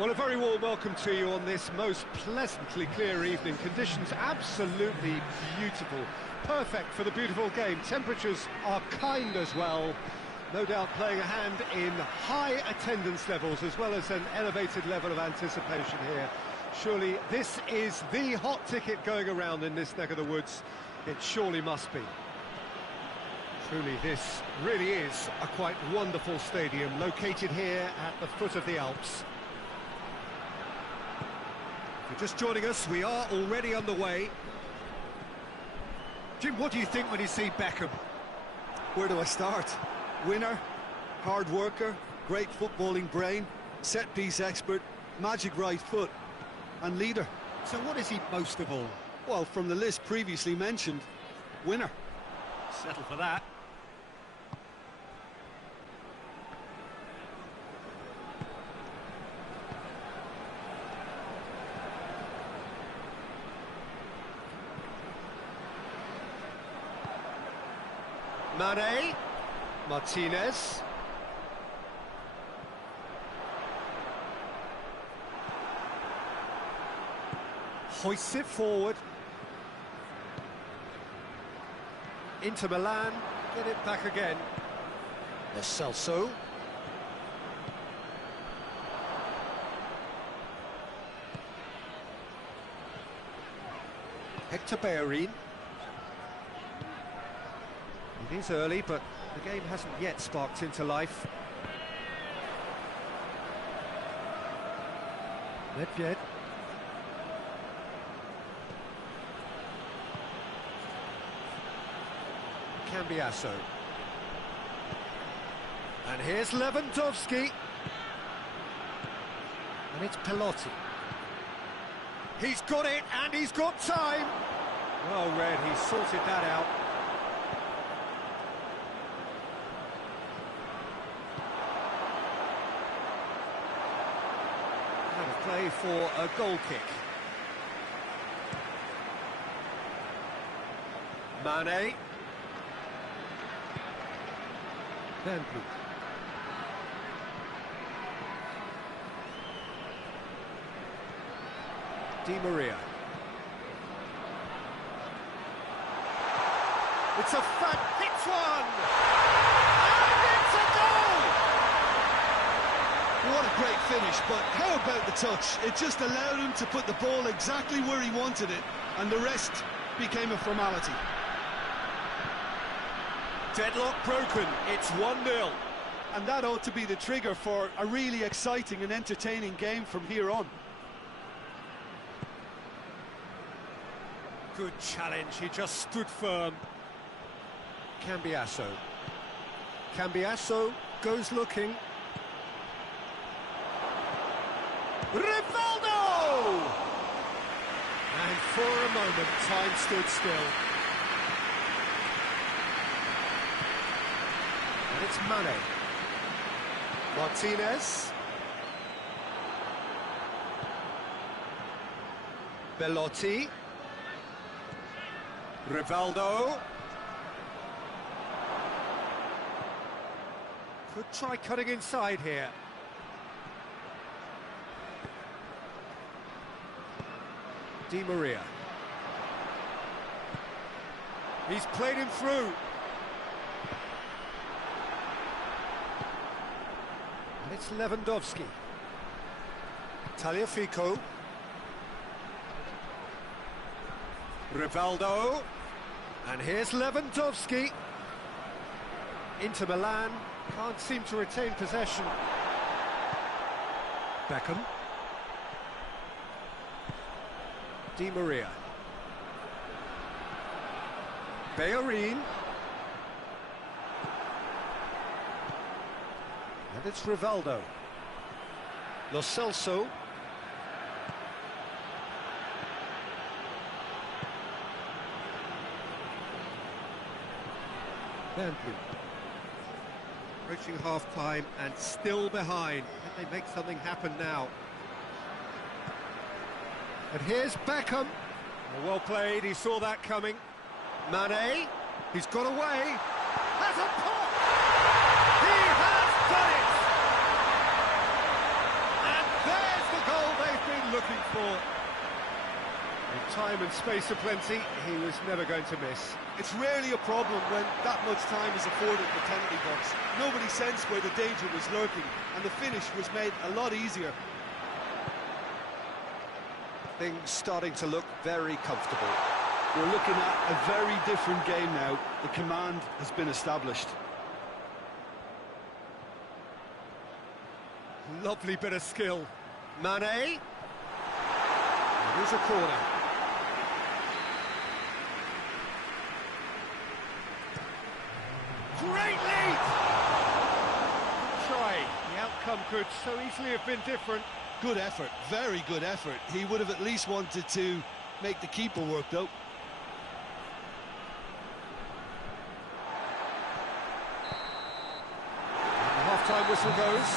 Well, a very warm welcome to you on this most pleasantly clear evening. Conditions absolutely beautiful. Perfect for the beautiful game. Temperatures are kind as well. No doubt playing a hand in high attendance levels as well as an elevated level of anticipation here. Surely this is the hot ticket going around in this neck of the woods. It surely must be. Truly, this really is a quite wonderful stadium located here at the foot of the Alps. If you're just joining us, we are already underway. Jim, what do you think when you see Beckham? Where do I start? Winner, hard worker, great footballing brain, set-piece expert, magic right foot, and leader. So what is he most of all? Well, from the list previously mentioned, winner. Settle for that. Mane, Martinez. Hoists it forward. Inter Milan, get it back again. Lo Celso. Hector Bellerin. It is early, but the game hasn't yet sparked into life. Nedved. Cambiasso. And here's Lewandowski. And it's Pelotti. He's got it, and he's got time. Well read, he sorted that out. Play for a goal kick. Mane. Van Vliet. Di Maria. It's a fat hits one! And it's a goal! What a great finish, but how about the touch? It just allowed him to put the ball exactly where he wanted it, and the rest became a formality. Deadlock broken, it's 1-0. And that ought to be the trigger for a really exciting and entertaining game from here on. Good challenge, he just stood firm. Cambiasso. Cambiasso goes looking. Rivaldo! And for a moment, time stood still. And it's Mane. Martinez. Belotti. Rivaldo. Could try cutting inside here. Di Maria. He's played him through. And it's Lewandowski. Tagliafico. Rivaldo. And here's Lewandowski. Inter Milan can't seem to retain possession. Beckham. Di Maria. Bellerin. And it's Rivaldo. Lo Celso. Van Vliet. Approaching half-time and still behind. Can they make something happen now? And here's Beckham. Well played, he saw that coming. Mane, he's got away. Has a pop! He has done it! And there's the for. With time and space aplenty, he was never going to miss. It's rarely a problem when that much time is afforded in the penalty box. Nobody sensed where the danger was lurking, and the finish was made a lot easier. Things starting to look very comfortable. We're looking at a very different game now. The command has been established. Lovely bit of skill. Mane. Here's a corner. Great lead! Try. The outcome could so easily have been different. Good effort, very good effort. He would have at least wanted to make the keeper work, though. The half-time whistle goes.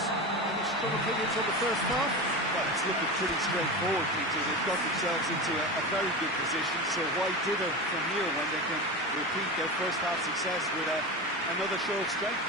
Any strong opinions on the first half? Well, it's looking pretty straightforward, Peter. They've got themselves into a very good position, so why dither from here when they can repeat their first half success with another show of strength?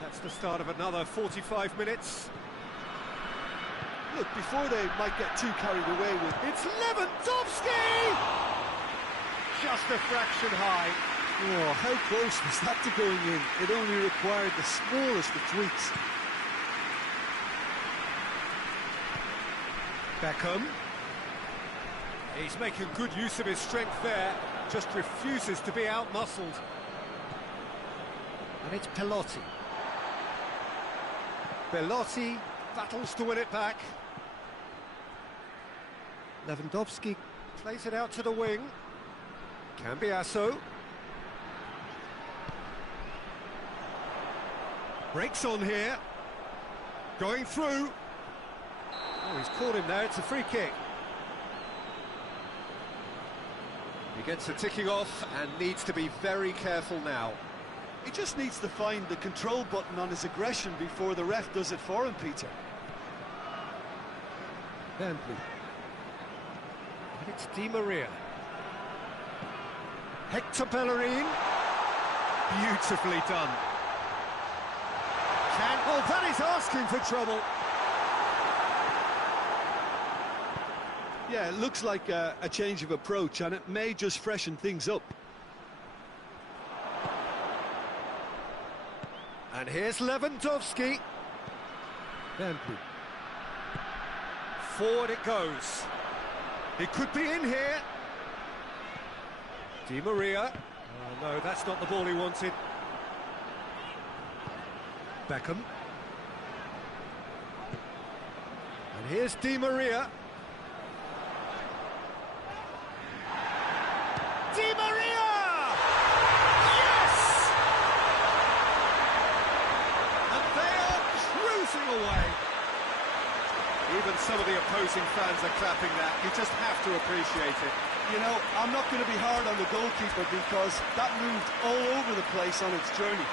That's the start of another 45 minutes. Look, before they might get too carried away with... It's Lewandowski! Just a fraction high. Oh, how close was that to going in? It only required the smallest of tweaks. Beckham. He's making good use of his strength there, just refuses to be out-muscled. And it's Pelotti. Belotti battles to win it back. Lewandowski plays it out to the wing. Cambiasso. Breaks on here. Going through. Oh, he's caught him there, it's a free kick. He gets a ticking off and needs to be very careful now. He just needs to find the control button on his aggression before the ref does it for him, Peter. Bentley. And it's Di Maria. Hector Bellerin. Beautifully done. Oh, that is asking for trouble. Yeah, it looks like a change of approach, and it may just freshen things up. And here's Lewandowski. Bentley. Forward it goes. It could be in here. Di Maria. Oh no, that's not the ball he wanted. Beckham. And here's Di Maria. Di Maria! Yes! And they are cruising away. Even some of the opposing fans are clapping that. You just have to appreciate it. You know, I'm not going to be hard on the goalkeeper because that moved all over the place on its journey.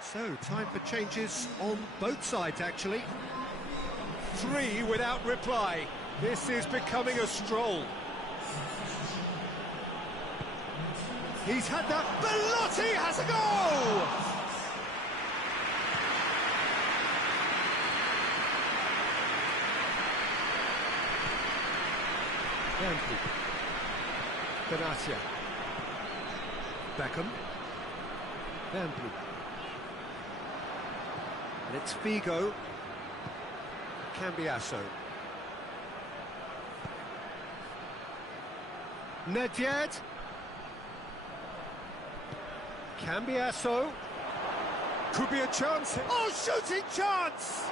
So, time for changes on both sides, actually. 3 without reply. This is becoming a stroll. He's had that. Belotti has a goal! Bentley. Benatia. Beckham. Bentley. And it's Figo. Cambiasso. Nedved. Cambiasso. Could be a chance. Oh, shooting chance!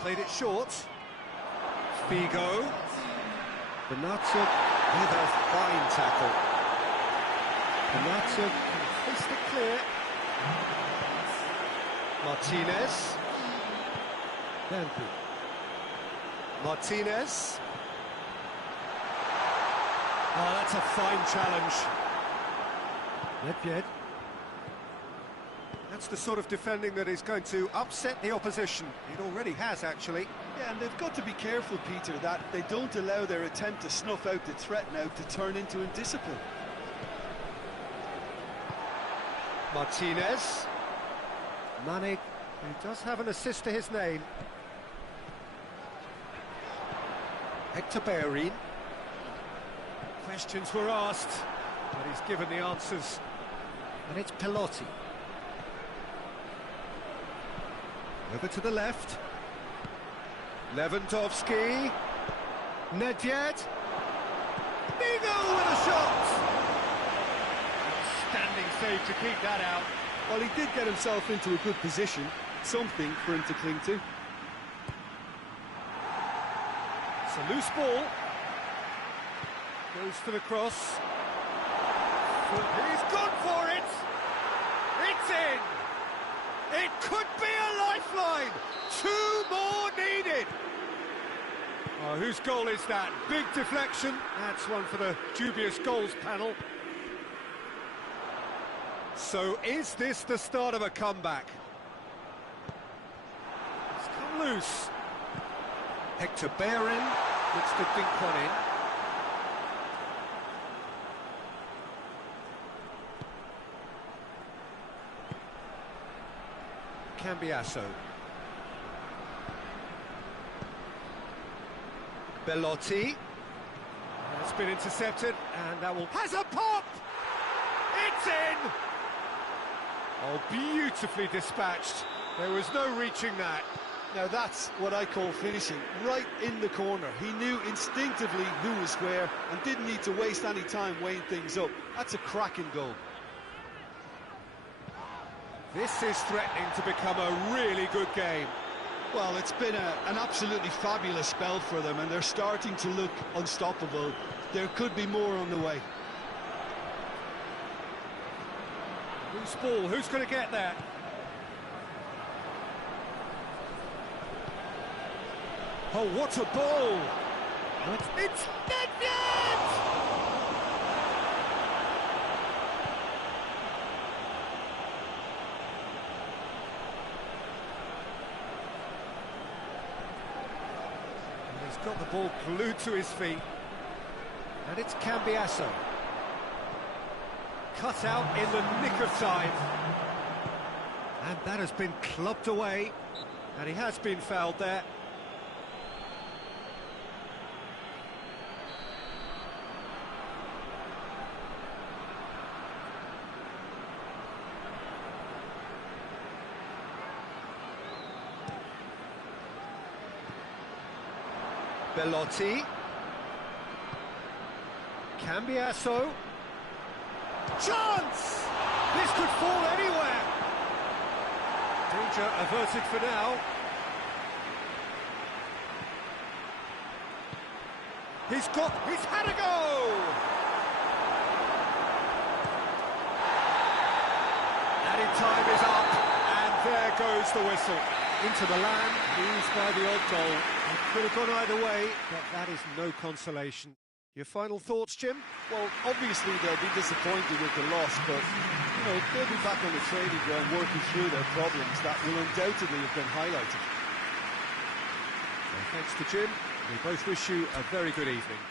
Played it short. Figo. Benatia with a fine tackle. Benatia can fist it clear. Martinez. Danby. Martinez. Oh, that's a fine challenge. Nedved. That's the sort of defending that is going to upset the opposition. It already has, actually. Yeah, and they've got to be careful, Peter, that they don't allow their attempt to snuff out the threat now to turn into indiscipline. Martinez. Mane, who does have an assist to his name. Hector Bellerin. Questions were asked, but he's given the answers. And it's Pelotti. Over to the left. Lewandowski. Nedved. Figo with a shot! Outstanding save to keep that out. Well, he did get himself into a good position, something for him to cling to. It's a loose ball. Goes for the cross. He's gone for it! It's in! It could be a lifeline! 2 more needed! Oh, whose goal is that? Big deflection. That's one for the dubious goals panel. So is this the start of a comeback? It's come loose. Hector Bellerin looks to dink one in. Cambiasso. Belotti. It's been intercepted, and that will... Has a pop! It's in! Oh, beautifully dispatched. There was no reaching that. Now that's what I call finishing, right in the corner. He knew instinctively who was where and didn't need to waste any time weighing things up. That's a cracking goal. This is threatening to become a really good game. Well, it's been an absolutely fabulous spell for them, and they're starting to look unstoppable. There could be more on the way. Loose ball, who's going to get there? Oh, what a ball! It's Nedved! He's got the ball glued to his feet. And it's Cambiasso. Cut out in the nick of time. And that has been clubbed away. And he has been fouled there. Belotti. Cambiasso. Chance! This could fall anywhere. Danger averted for now. He's had a go! Added time is up, and there goes the whistle. Into the land, used by the odd goal. It could have gone either way, but that is no consolation. Your final thoughts, Jim? Well, obviously they'll be disappointed with the loss, but, you know, they'll be back on the training ground working through their problems that will undoubtedly have been highlighted. Well, thanks to Jim. We both wish you a very good evening.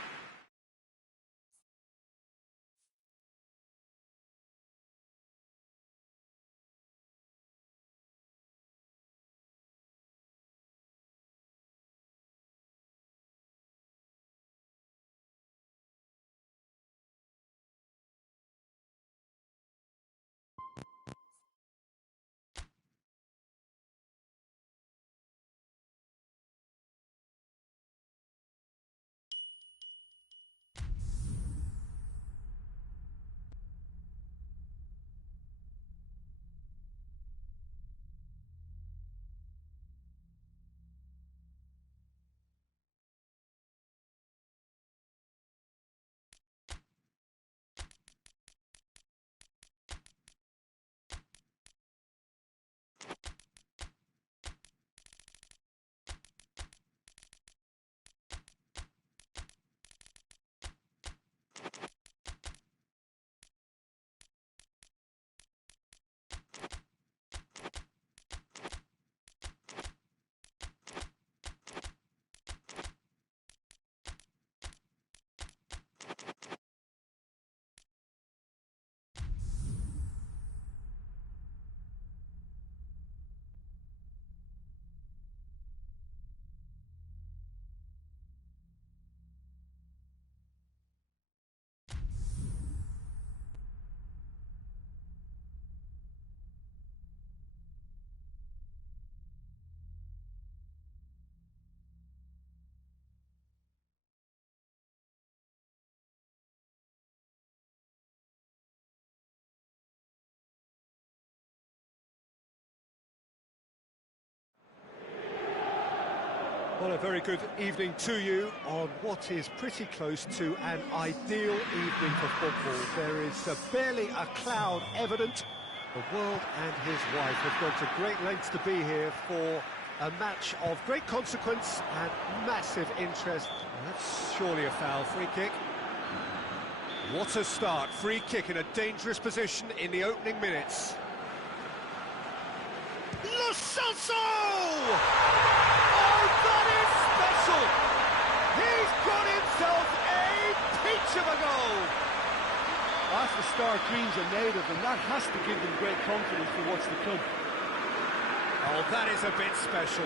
Well, a very good evening to you on what is pretty close to an ideal evening for football. There is barely a cloud evident. The world and his wife have gone to great lengths to be here for a match of great consequence and massive interest. That's surely a foul. Free kick. What a start. Free kick in a dangerous position in the opening minutes. Lo Celso! Oh, that is special! He's got himself a peach of a goal! That's the start dreams are made of, and that has to give them great confidence for what's to come. Oh, that is a bit special.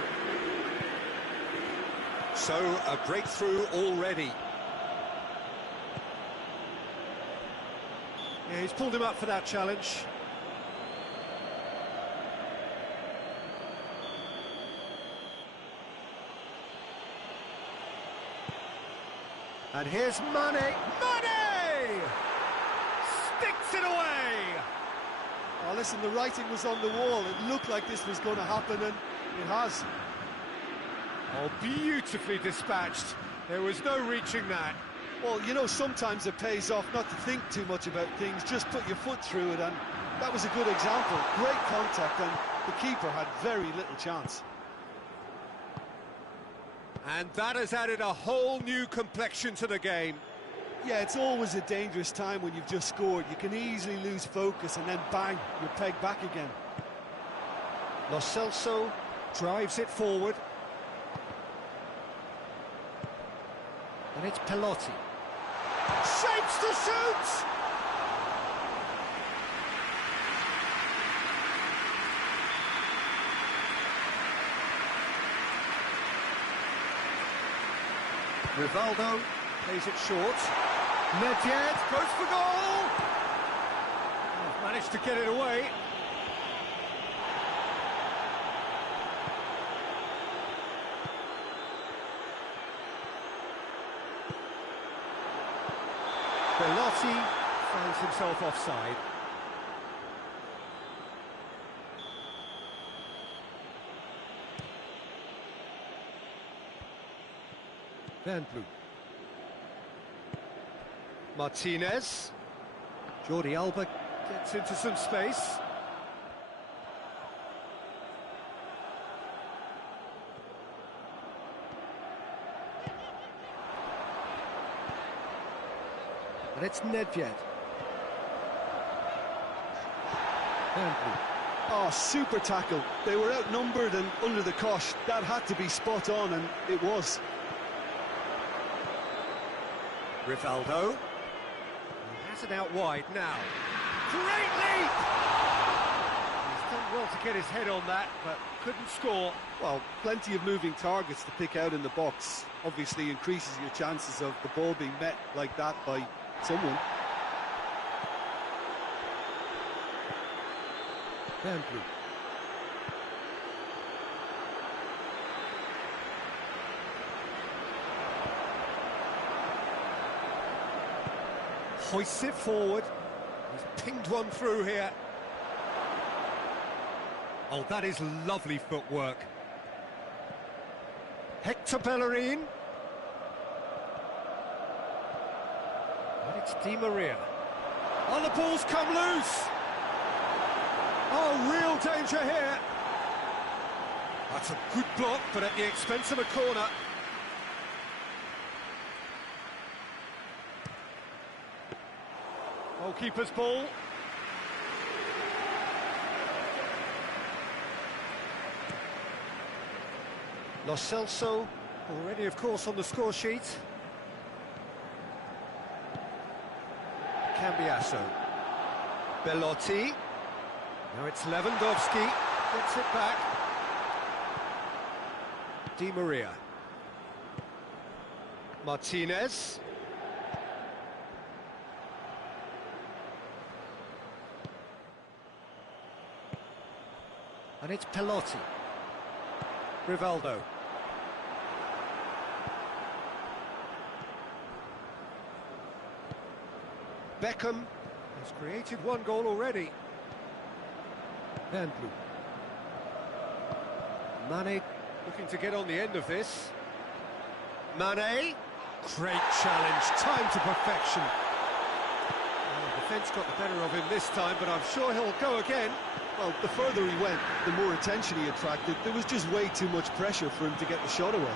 So, a breakthrough already. Yeah, he's pulled him up for that challenge. And here's Mane. Mane! Sticks it away! Oh, listen, the writing was on the wall. It looked like this was going to happen, and it has. Oh, beautifully dispatched. There was no reaching that. Well, you know, sometimes it pays off not to think too much about things, just put your foot through it, and that was a good example. Great contact, and the keeper had very little chance. And that has added a whole new complexion to the game. Yeah, it's always a dangerous time when you've just scored. You can easily lose focus, and then bang, you're pegged back again. Lo Celso drives it forward. And it's Pelotti. Shapes to shoot! Rivaldo plays it short. Nedved goes for goal! Oh, managed to get it away. Belotti finds himself offside. Van Blue. Martinez. Jordi Alba gets into some space. And it's Nedved. Van Blue. Oh, super tackle. They were outnumbered and under the cosh. That had to be spot on, and it was. Rivaldo. He has it out wide now. Great leap! He's done well to get his head on that, but couldn't score. Well, plenty of moving targets to pick out in the box. Obviously increases your chances of the ball being met like that by someone. Van Blue. Hoists it forward. He's pinged one through here. Oh, that is lovely footwork. Hector Bellerin. And it's Di Maria. Oh, the ball's come loose. Oh, real danger here. That's a good block, but at the expense of a corner. Goalkeeper's ball. Lo Celso already, of course, on the score sheet. Cambiasso. Belotti. Now it's Lewandowski. Gets it back. Di Maria. Martinez. And it's Pelotti. Rivaldo. Beckham has created one goal already. Van Blue. Mane looking to get on the end of this. Mane. Great challenge, time to perfection. Well, the defence got the better of him this time, but I'm sure he'll go again. Well, the further he went, the more attention he attracted. There was just way too much pressure for him to get the shot away.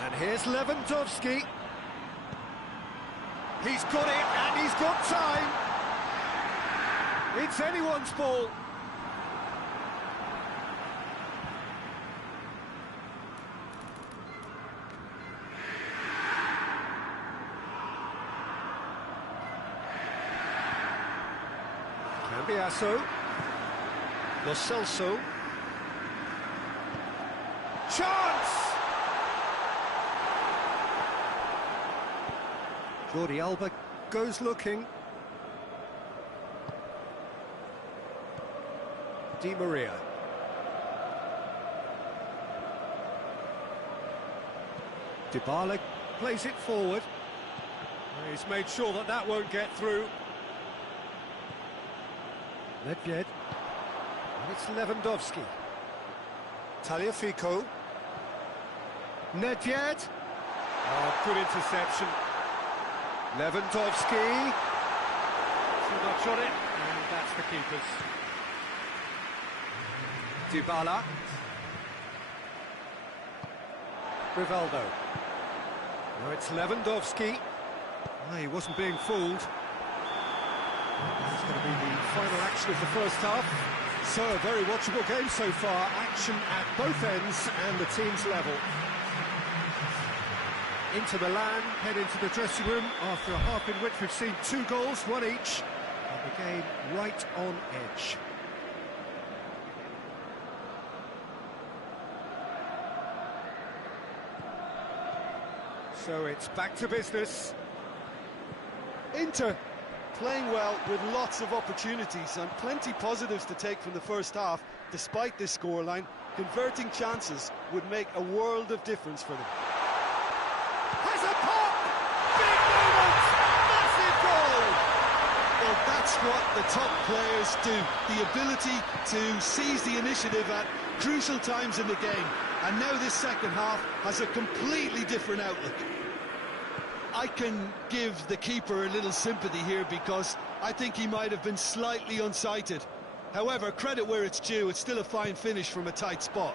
And here's Lewandowski. He's got it, and he's got time. It's anyone's ball. Cambiasso. Lo Celso. Chance! Jordi Alba goes looking. Di Maria. Dybala plays it forward. He's made sure that that won't get through. Nedved. And it's Lewandowski. Tagliafico. Nedved. Oh, good interception. Lewandowski. Too much on it, and that's the keeper's. Dybala. Rivaldo. Now it's Lewandowski. Oh, he wasn't being fooled. This is going to be the final action of the first half. So, a very watchable game so far. Action at both ends and the team's level. Inter Milan head into the dressing room after a half in which we've seen 2 goals, 1 each. And the game right on edge. So it's back to business. Inter playing well with lots of opportunities and plenty positives to take from the first half. Despite this scoreline, converting chances would make a world of difference for them. Has a pop! Big moment! Massive goal! Well, that's what the top players do. The ability to seize the initiative at crucial times in the game. And now this second half has a completely different outlook. I can give the keeper a little sympathy here because I think he might have been slightly unsighted. However, credit where it's due, it's still a fine finish from a tight spot.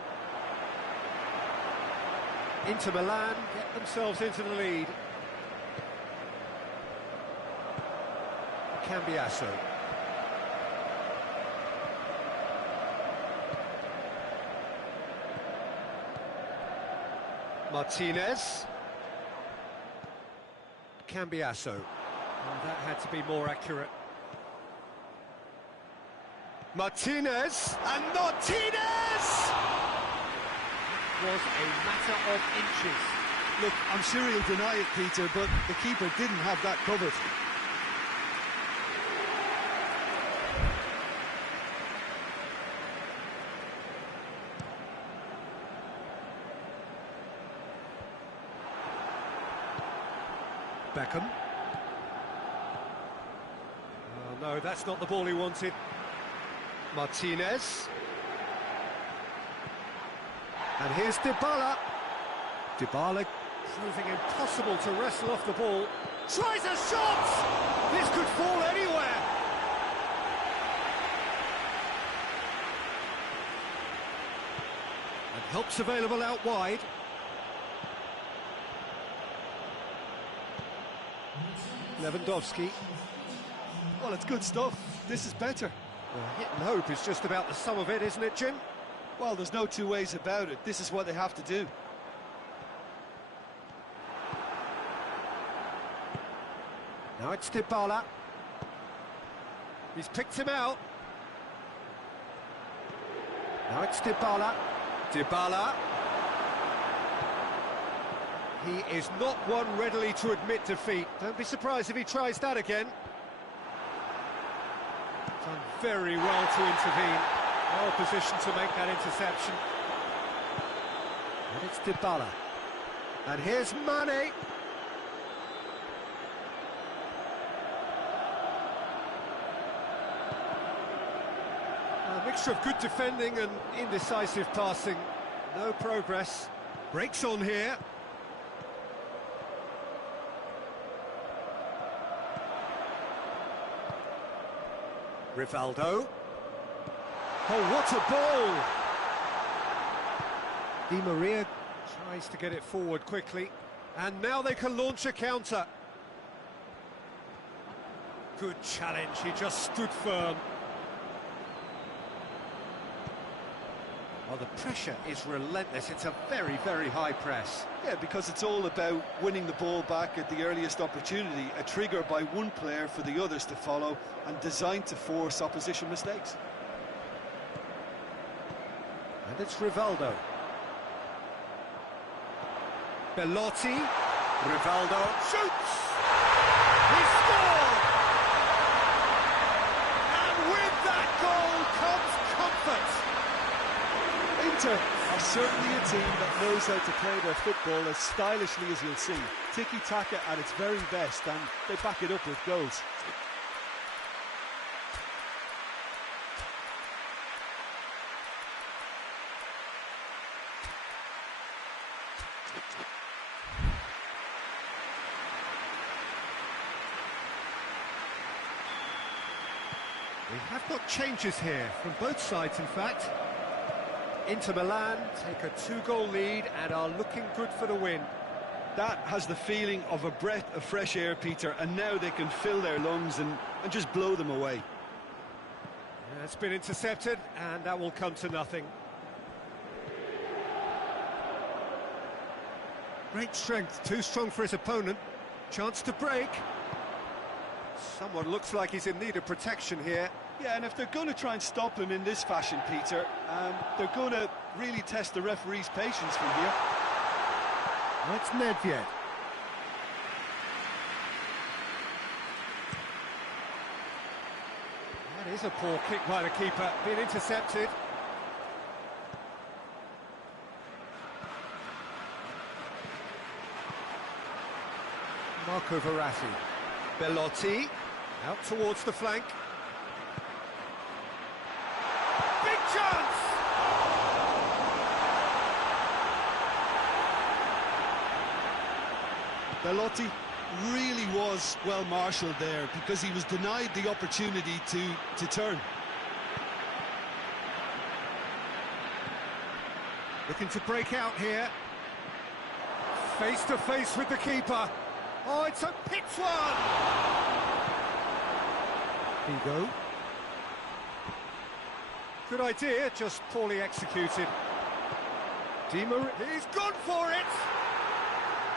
Inter Milan get themselves into the lead. Cambiasso. Martinez. Cambiasso. Oh, that had to be more accurate. Martinez! And Martinez! Was a matter of inches. Look, I'm sure he'll deny it, Peter, but the keeper didn't have that covered. Beckham. Oh, no, that's not the ball he wanted. Martinez. And here's Dybala. Dybala proving impossible to wrestle off the ball. Tries a shot! This could fall anywhere. And help's available out wide. Lewandowski. Well, it's good stuff. This is better. Well, hit and hope is just about the sum of it, isn't it, Jim? Well, there's no two ways about it. This is what they have to do. Now it's Dybala. He's picked him out. Now it's Dybala. Dybala. He is not one readily to admit defeat. Don't be surprised if he tries that again. Done very well to intervene. Well positioned to make that interception. And it's Dybala. And here's Mane. A mixture of good defending and indecisive passing. No progress. Breaks on here. Rivaldo. Oh, what a ball! Di Maria tries to get it forward quickly, and now they can launch a counter. Good challenge, he just stood firm. Oh, the pressure is relentless, it's a very, very high press. Yeah, because it's all about winning the ball back at the earliest opportunity, a trigger by one player for the others to follow, and designed to force opposition mistakes. And it's Rivaldo. Belotti. Rivaldo shoots! He scored! And with that goal comes comfort! Inter are certainly a team that knows how to play their football as stylishly as you'll see. Tiki-taka at its very best, and they back it up with goals. We have got changes here, from both sides in fact. Inter Milan take a 2-goal lead and are looking good for the win. That has the feeling of a breath of fresh air, Peter, and now they can fill their lungs and just blow them away. Yeah, it's been intercepted, and that will come to nothing. Great strength, too strong for his opponent. Chance to break. Someone looks like he's in need of protection here. Yeah, and if they're going to try and stop him in this fashion, Peter, they're going to really test the referee's patience from here. That's Nedved. That is a poor kick by the keeper, being intercepted. Marco Verratti. Belotti, out towards the flank. Big chance! Belotti really was well marshalled there because he was denied the opportunity to turn. Looking to break out here. Face to face with the keeper. Oh, it's a picked one! Figo. Good idea, just poorly executed. Di Maria. He's gone for it!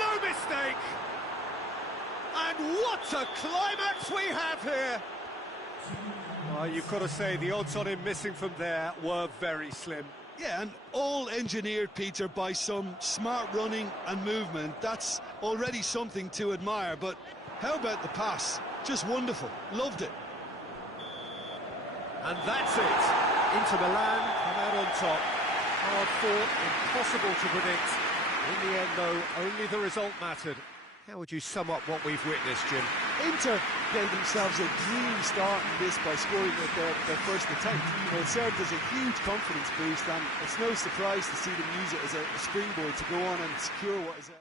No mistake! And what a climax we have here! Oh, you've got to say, the odds on him missing from there were very slim. Yeah, and all engineered, Peter, by some smart running and movement. That's already something to admire, but how about the pass? Just wonderful. Loved it. And that's it. Inter Milan come out on top. Hard fought, impossible to predict. In the end, though, only the result mattered. How would you sum up what we've witnessed, Jim? Inter gave themselves a dream start in this by scoring with their first attempt. It served as a huge confidence boost, and it's no surprise to see them use it as a springboard to go on and secure what is a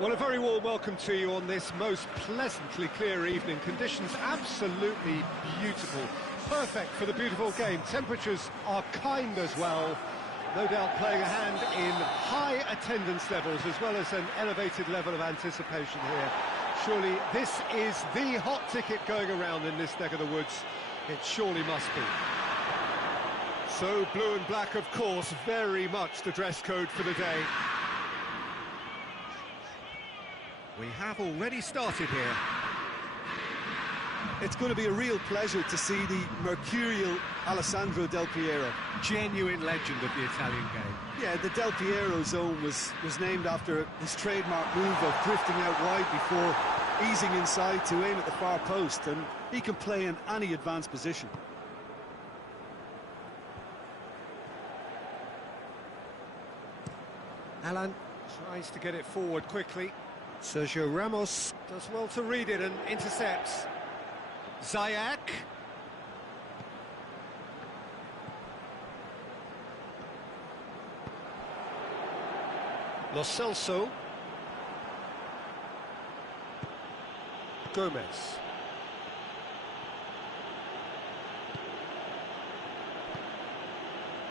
Well, a very warm welcome to you on this most pleasantly clear evening. Conditions absolutely beautiful. Perfect for the beautiful game. Temperatures are kind as well. No doubt playing a hand in high attendance levels as well as an elevated level of anticipation here. Surely this is the hot ticket going around in this neck of the woods. It surely must be. So blue and black, of course, very much the dress code for the day. We have already started here. It's going to be a real pleasure to see the mercurial Alessandro Del Piero. Genuine legend of the Italian game. Yeah, the Del Piero zone was named after his trademark move of drifting out wide before easing inside to aim at the far post, and he can play in any advanced position. Alan tries to get it forward quickly. Sergio Ramos does well to read it and intercepts. Ziyech. Lo Celso. Gomez.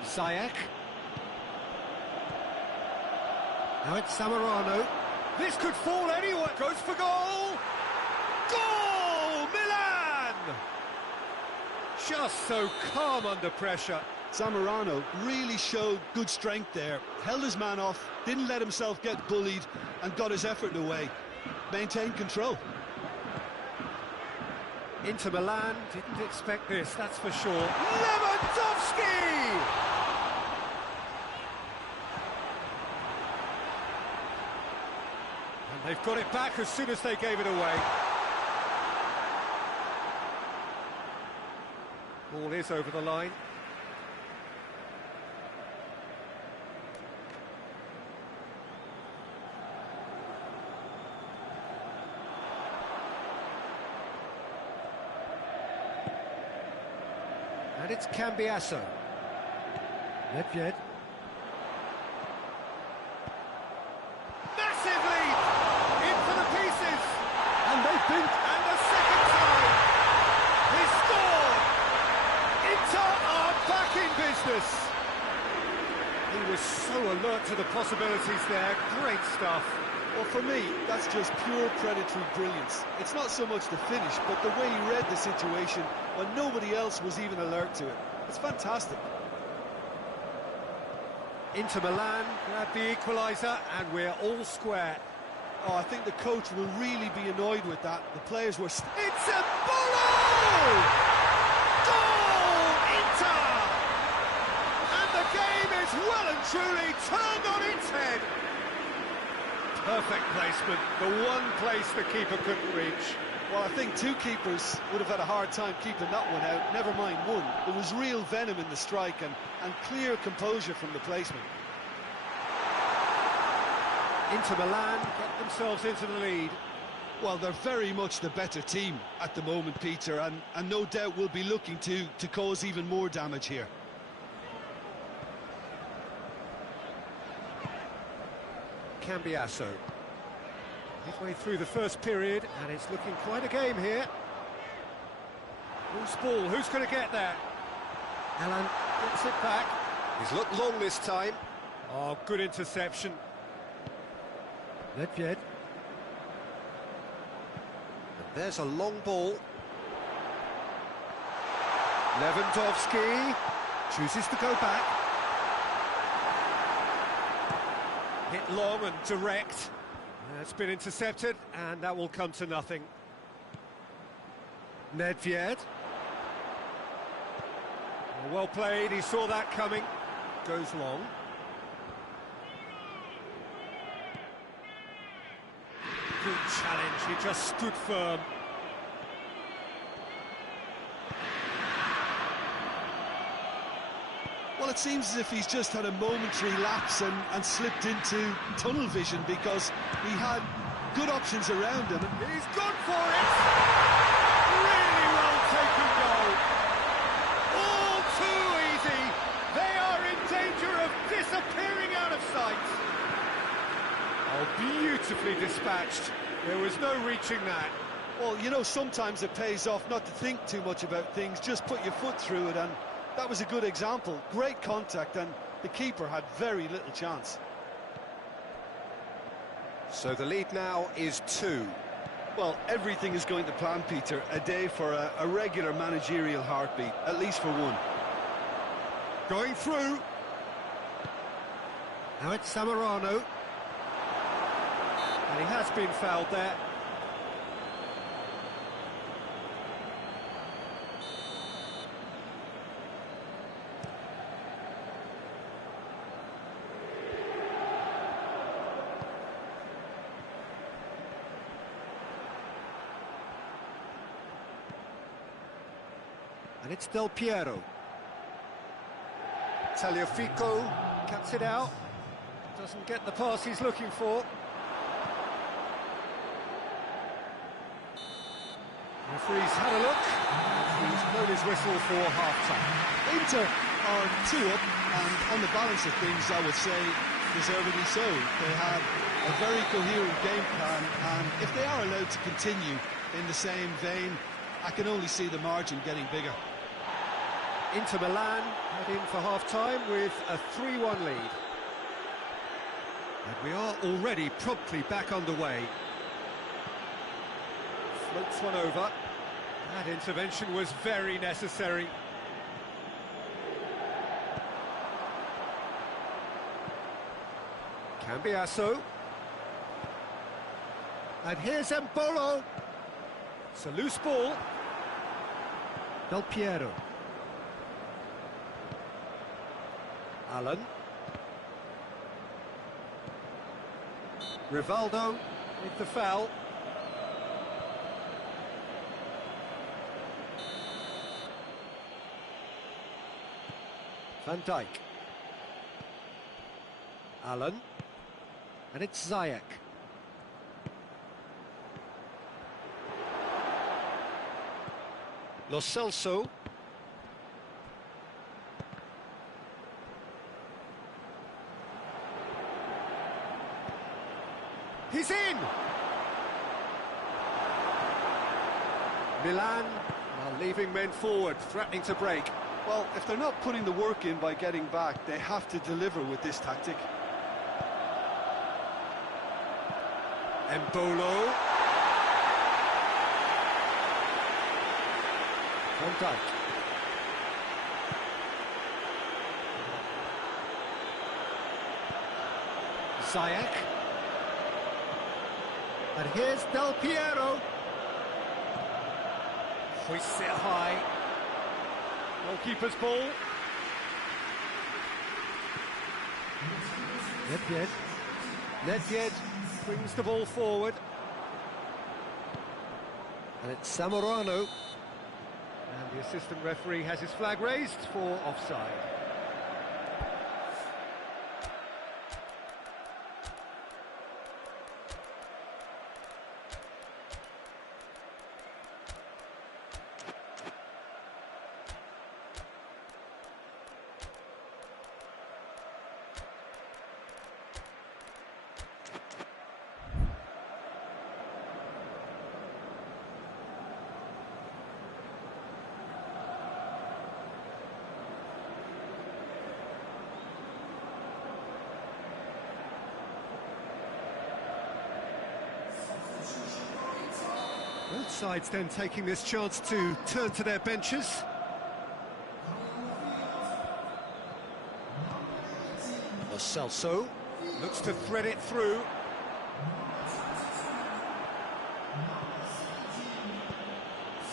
Ziyech. Now it's Zamorano. This could fall anywhere. Goes for goal. Goal! Milan! Just so calm under pressure. Zamorano really showed good strength there. Held his man off, didn't let himself get bullied, and got his effort away. Maintained control. Inter Milan didn't expect this, that's for sure. Lewandowski! And they've got it back as soon as they gave it away. Ball is over the line. And it's Cambiasso. Nedved. Massive lead! In for the pieces! And they've been... And the second time! He scored! Inter are back in business! He was so alert to the possibilities there. Great stuff. Well, for me, that's just pure predatory brilliance. It's not so much the finish, but the way he read the situation when nobody else was even alert to it. It's fantastic. Inter Milan grabbed the equaliser, and we're all square. Oh, I think the coach will really be annoyed with that. The players were... It's a Bolo! Goal, Inter! And the game is well and truly turned on its head. Perfect placement, the one place the keeper couldn't reach. Well, I think two keepers would have had a hard time keeping that one out, never mind one. There was real venom in the strike and clear composure from the placement. Inter Milan get themselves into the lead. Well, they're very much the better team at the moment, Peter, and no doubt will be looking to cause even more damage here. Cambiasso. Midway through the first period, and it's looking quite a game here. Loose ball, who's going to get there? Alan gets it back. He's looked long this time. Oh, good interception. Nedved. And there's a long ball. Lewandowski chooses to go back. Hit long and direct. It's been intercepted, and that will come to nothing. Nedved. Well played, he saw that coming. Goes long. Good challenge, he just stood firm. Well, it seems as if he's just had a momentary lapse and slipped into tunnel vision because he had good options around him. He's gone for it! Really well taken goal. All too easy. They are in danger of disappearing out of sight. Oh, beautifully dispatched. There was no reaching that. Well, you know, sometimes it pays off not to think too much about things, just put your foot through it, and that was a good example. Great contact, and the keeper had very little chance. So the lead now is 2. Well, everything is going to plan, Peter. A day for a regular managerial heartbeat, at least for one. Going through. Now it's Zamorano. And he has been fouled there. And it's Del Piero. Tagliafico cuts it out. Doesn't get the pass he's looking for. Referee's had a look. He's blown his whistle for half-time. Inter are 2 up, and on the balance of things, I would say, deservedly so. They had a very coherent game plan, and if they are allowed to continue in the same vein, I can only see the margin getting bigger. Inter Milan head in for half-time with a 3-1 lead. And we are already promptly back underway. Floats one over. That intervention was very necessary. Cambiasso. And here's Embolo. It's a loose ball. Del Piero. Allen. Rivaldo with the foul. Van Dijk. Allen. And it's Ziyech. Lo Celso. He's in! Milan are leaving men forward, threatening to break. Well, if they're not putting the work in by getting back, they have to deliver with this tactic. Embolo. Van Dijk. Ziyech. And here's Del Piero. Hoists it high. Goalkeeper's ball. Nedved. Nedved brings the ball forward. And it's Zamorano. And the assistant referee has his flag raised for offside. Both sides then taking this chance to turn to their benches. Lo Celso looks to thread it through.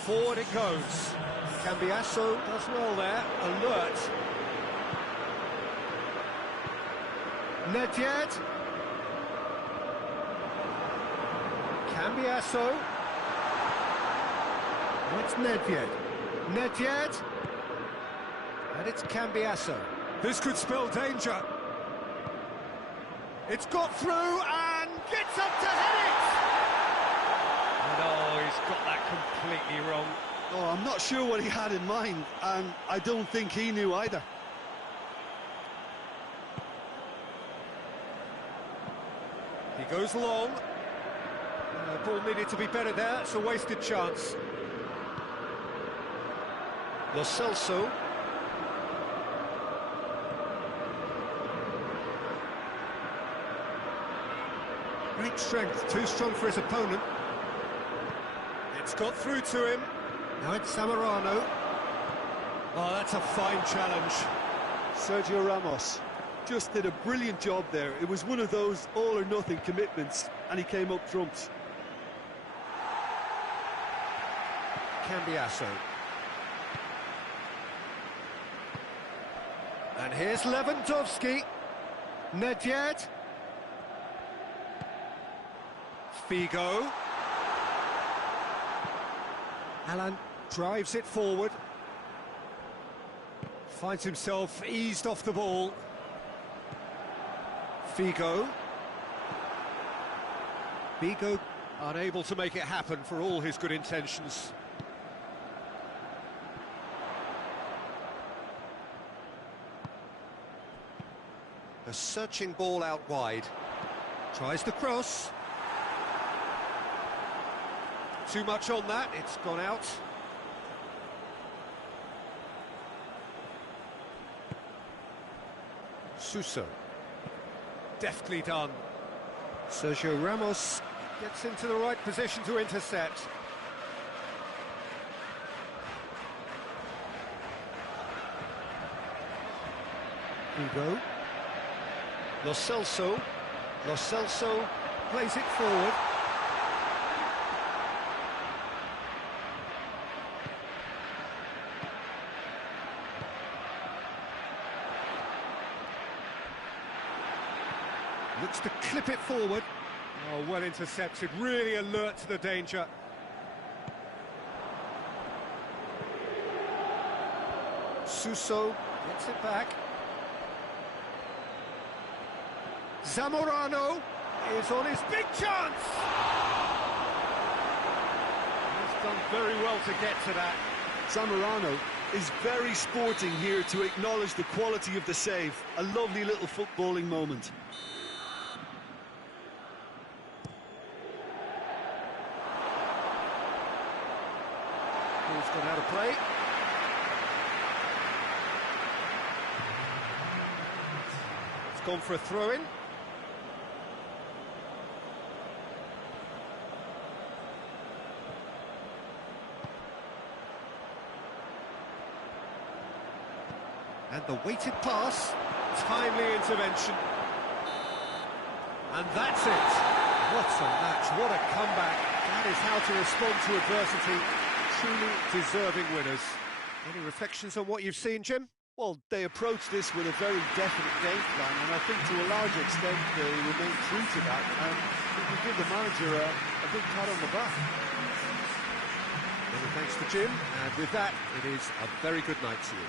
Forward it goes. Cambiasso does well there, alert. Nedved. Cambiasso. It's Nedved. Nedved. And it's Cambiasso. This could spell danger. It's got through and gets up to head it! No, he's got that completely wrong. Oh, I'm not sure what he had in mind, and I don't think he knew either. He goes long. Ball needed to be better there, it's a wasted chance. Lo Celso. Great strength, too strong for his opponent. It's got through to him. Now it's Zamorano. Oh, that's a fine challenge. Sergio Ramos just did a brilliant job there. It was one of those all-or-nothing commitments, and he came up trumps. Cambiasso. And here's Lewandowski. Nedved. Figo. Alan drives it forward. Finds himself eased off the ball. Figo. Figo unable to make it happen for all his good intentions. A searching ball out wide. Tries the cross. Too much on that, it's gone out. Suso. Deftly done. Sergio Ramos gets into the right position to intercept. Hugo. Lo Celso. Lo Celso plays it forward. Looks to clip it forward. Oh, well intercepted, really alert to the danger. Suso gets it back. Zamorano is on his big chance! He's done very well to get to that. Zamorano is very sporting here to acknowledge the quality of the save. A lovely little footballing moment. Ball's gone out of play. It's gone for a throw-in. And the weighted pass, timely intervention. And that's it. What a match, what a comeback. That is how to respond to adversity. Truly deserving winners. Any reflections on what you've seen, Jim? Well, they approached this with a very definite game plan, and I think to a large extent they remain true to that, and we can give the manager a big pat on the back. Many thanks to Jim, and with that, it is a very good night to you.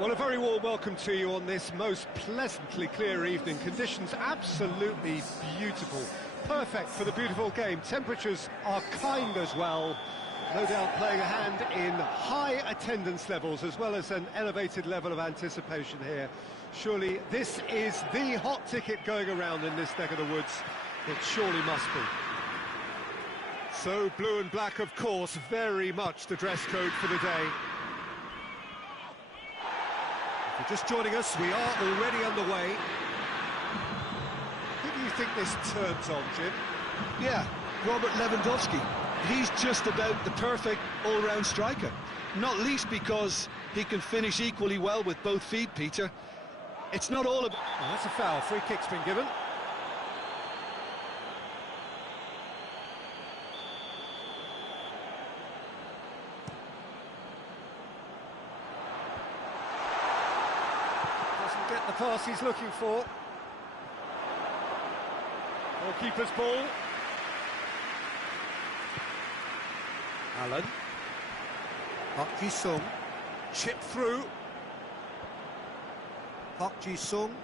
Well, a very warm welcome to you on this most pleasantly clear evening. Conditions absolutely beautiful. Perfect for the beautiful game. Temperatures are kind as well. No doubt playing a hand in high attendance levels as well as an elevated level of anticipation here. Surely this is the hot ticket going around in this neck of the woods. It surely must be. So blue and black, of course, very much the dress code for the day. If you're just joining us, we are already underway. Who do you think this turns on, Jim? Yeah, Robert Lewandowski. He's just about the perfect all-round striker. Not least because he can finish equally well with both feet, Peter. It's not all about... Oh, that's a foul. Free kick's been given. Doesn't get the pass he's looking for. Goalkeeper's ball. Allen. Park Ji-sung. Chip through. Park Ji-sung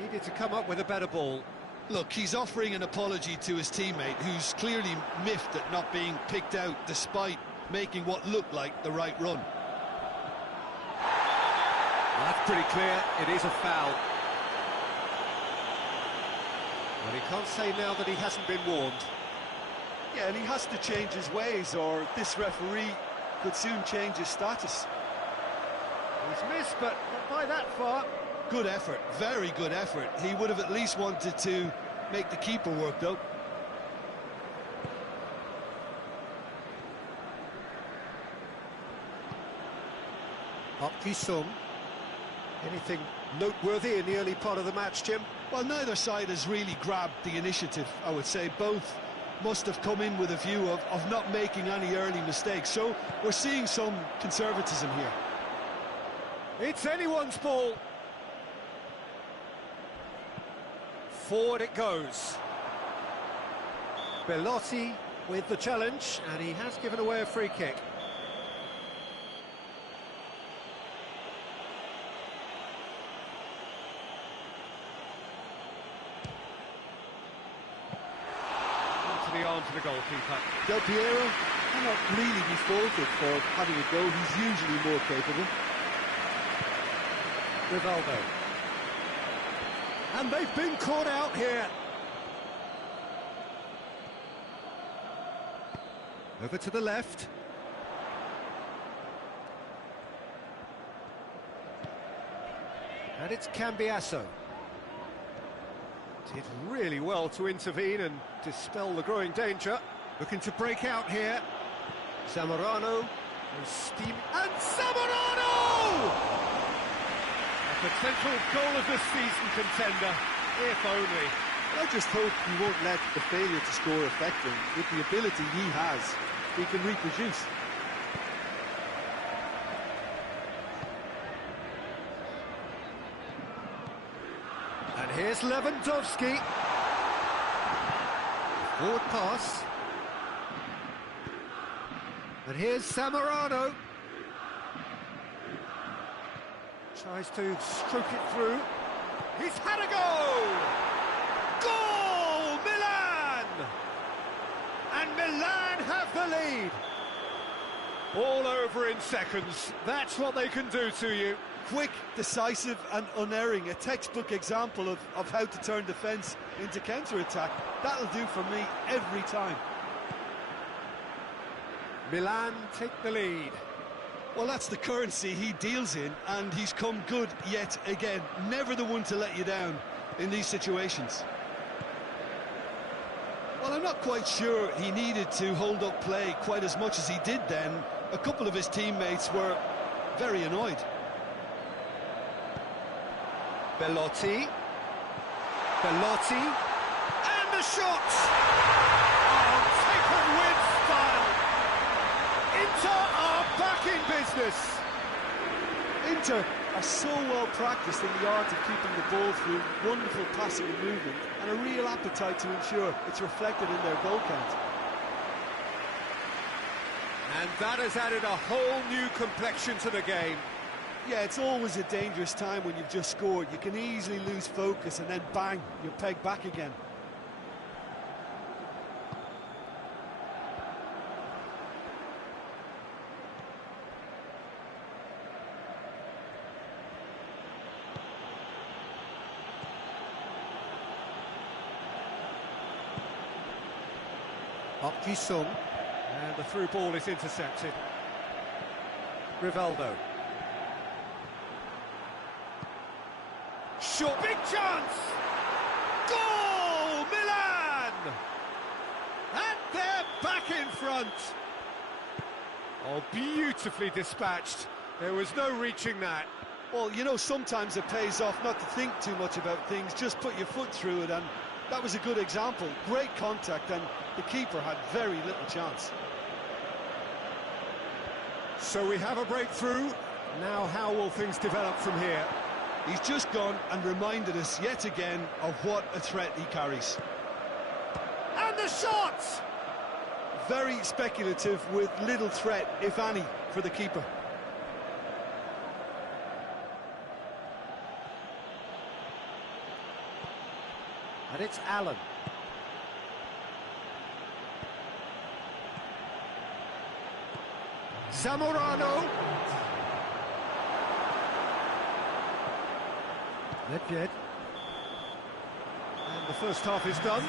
needed to come up with a better ball. Look, he's offering an apology to his teammate, who's clearly miffed at not being picked out despite making what looked like the right run. Well, that's pretty clear. It is a foul. But he can't say now that he hasn't been warned. Yeah, and he has to change his ways, or this referee could soon change his status. He's missed, but not by that far. Good effort, very good effort. He would have at least wanted to make the keeper work, though. Park Ji-sung. Anything noteworthy in the early part of the match, Jim? Well, neither side has really grabbed the initiative, I would say. Both must have come in with a view of not making any early mistakes. So we're seeing some conservatism here. It's anyone's ball. Forward it goes. Belotti with the challenge, and he has given away a free kick. Into the arms of the goalkeeper. Del Piero cannot really be faulted for having a go. He's usually more capable. Rivaldo. And they've been caught out here. Over to the left. And it's Cambiasso. Did really well to intervene and dispel the growing danger. Looking to break out here. Zamorano. Steam. And Zamorano! Potential goal of the season contender, if only. I just hope he won't let the failure to score affect him. With the ability he has, he can reproduce. And here's Lewandowski. Forward pass. And here's Zamorano. Tries to stroke it through. He's had a go! Goal! Milan! And Milan have the lead. All over in seconds. That's what they can do to you. Quick, decisive and unerring. A textbook example of how to turn defence into counter-attack. That'll do for me every time. Milan take the lead. Well, that's the currency he deals in, and he's come good yet again. Never the one to let you down in these situations. Well, I'm not quite sure he needed to hold up play quite as much as he did then. A couple of his teammates were very annoyed. Belotti. Belotti. And the shot! Oh, taken with style. Inter are back in business. Inter are so well practiced in the art of keeping the ball through, wonderful passing and movement, and a real appetite to ensure it's reflected in their goal count. And that has added a whole new complexion to the game. Yeah, it's always a dangerous time when you've just scored. You can easily lose focus and then bang, you're pegged back again. Park Ji-sung, and the through ball is intercepted. Rivaldo. Shot, big chance! Goal, Milan! And they're back in front. Oh, beautifully dispatched. There was no reaching that. Well, you know, sometimes it pays off not to think too much about things, just put your foot through it, and that was a good example. Great contact, and the keeper had very little chance. So we have a breakthrough. Now how will things develop from here? He's just gone and reminded us yet again of what a threat he carries. And the shot! Very speculative with little threat, if any, for the keeper. And it's Allen. Zamorano. Nedved. And the first half is done.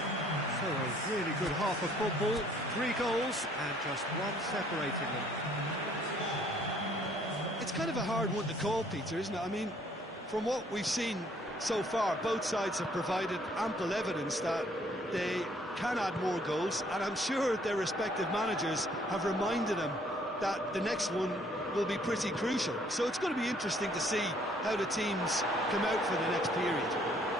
So a really good half of football. 3 goals and just one separating them. It's kind of a hard one to call, Peter, isn't it? I mean, from what we've seen so far, both sides have provided ample evidence that they can add more goals, and I'm sure their respective managers have reminded them that the next one will be pretty crucial. So it's going to be interesting to see how the teams come out for the next period.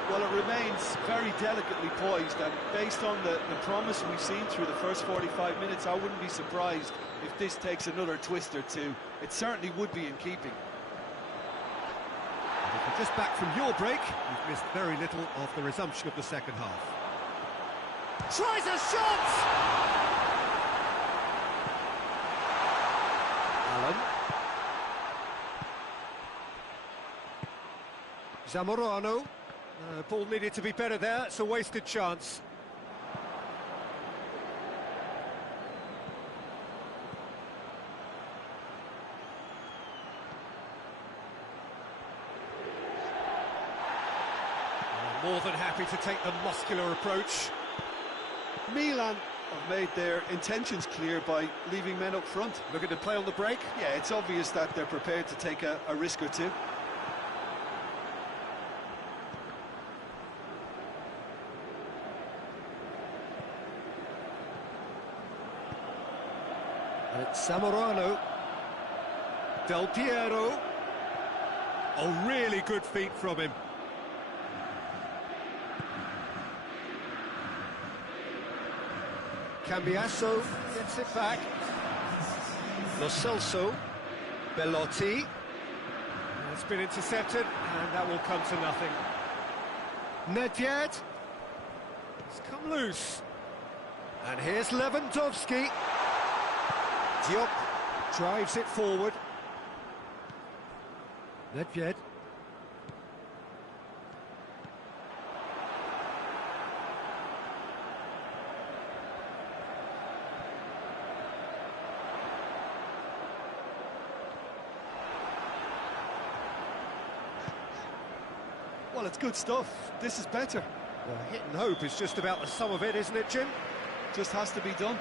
Well, it remains very delicately poised, and based on the promise we've seen through the first 45 minutes, I wouldn't be surprised if this takes another twist or two. It certainly would be in keeping. And if you're just back from your break, you've missed very little of the resumption of the second half. Tries a shot! Allen. Zamorano. Ball needed to be better there, it's a wasted chance. More than happy to take the muscular approach. Milan have made their intentions clear by leaving men up front. Looking to play on the break. Yeah, it's obvious that they're prepared to take a risk or two. And it's Zamorano. Del Piero. Oh, really good feet from him. Cambiasso gets it back. Lo Celso. Bellotti. It's been intercepted, and that will come to nothing. Nedved. It's come loose. And here's Lewandowski. Diop drives it forward. Nedved. Well, it's good stuff. This is better. Well, hit and hope is just about the sum of it, isn't it, Jim? Just has to be done.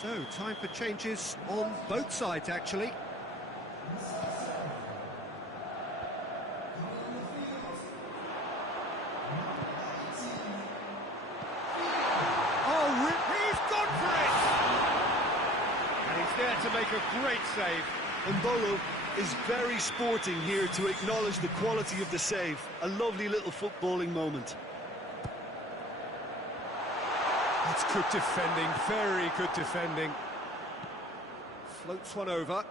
So, time for changes on both sides, actually. Oh, he's gone for it! And he's there to make a great save. Mbolo is very sporting here to acknowledge the quality of the save. A lovely little footballing moment. That's good defending, very good defending. Floats one over.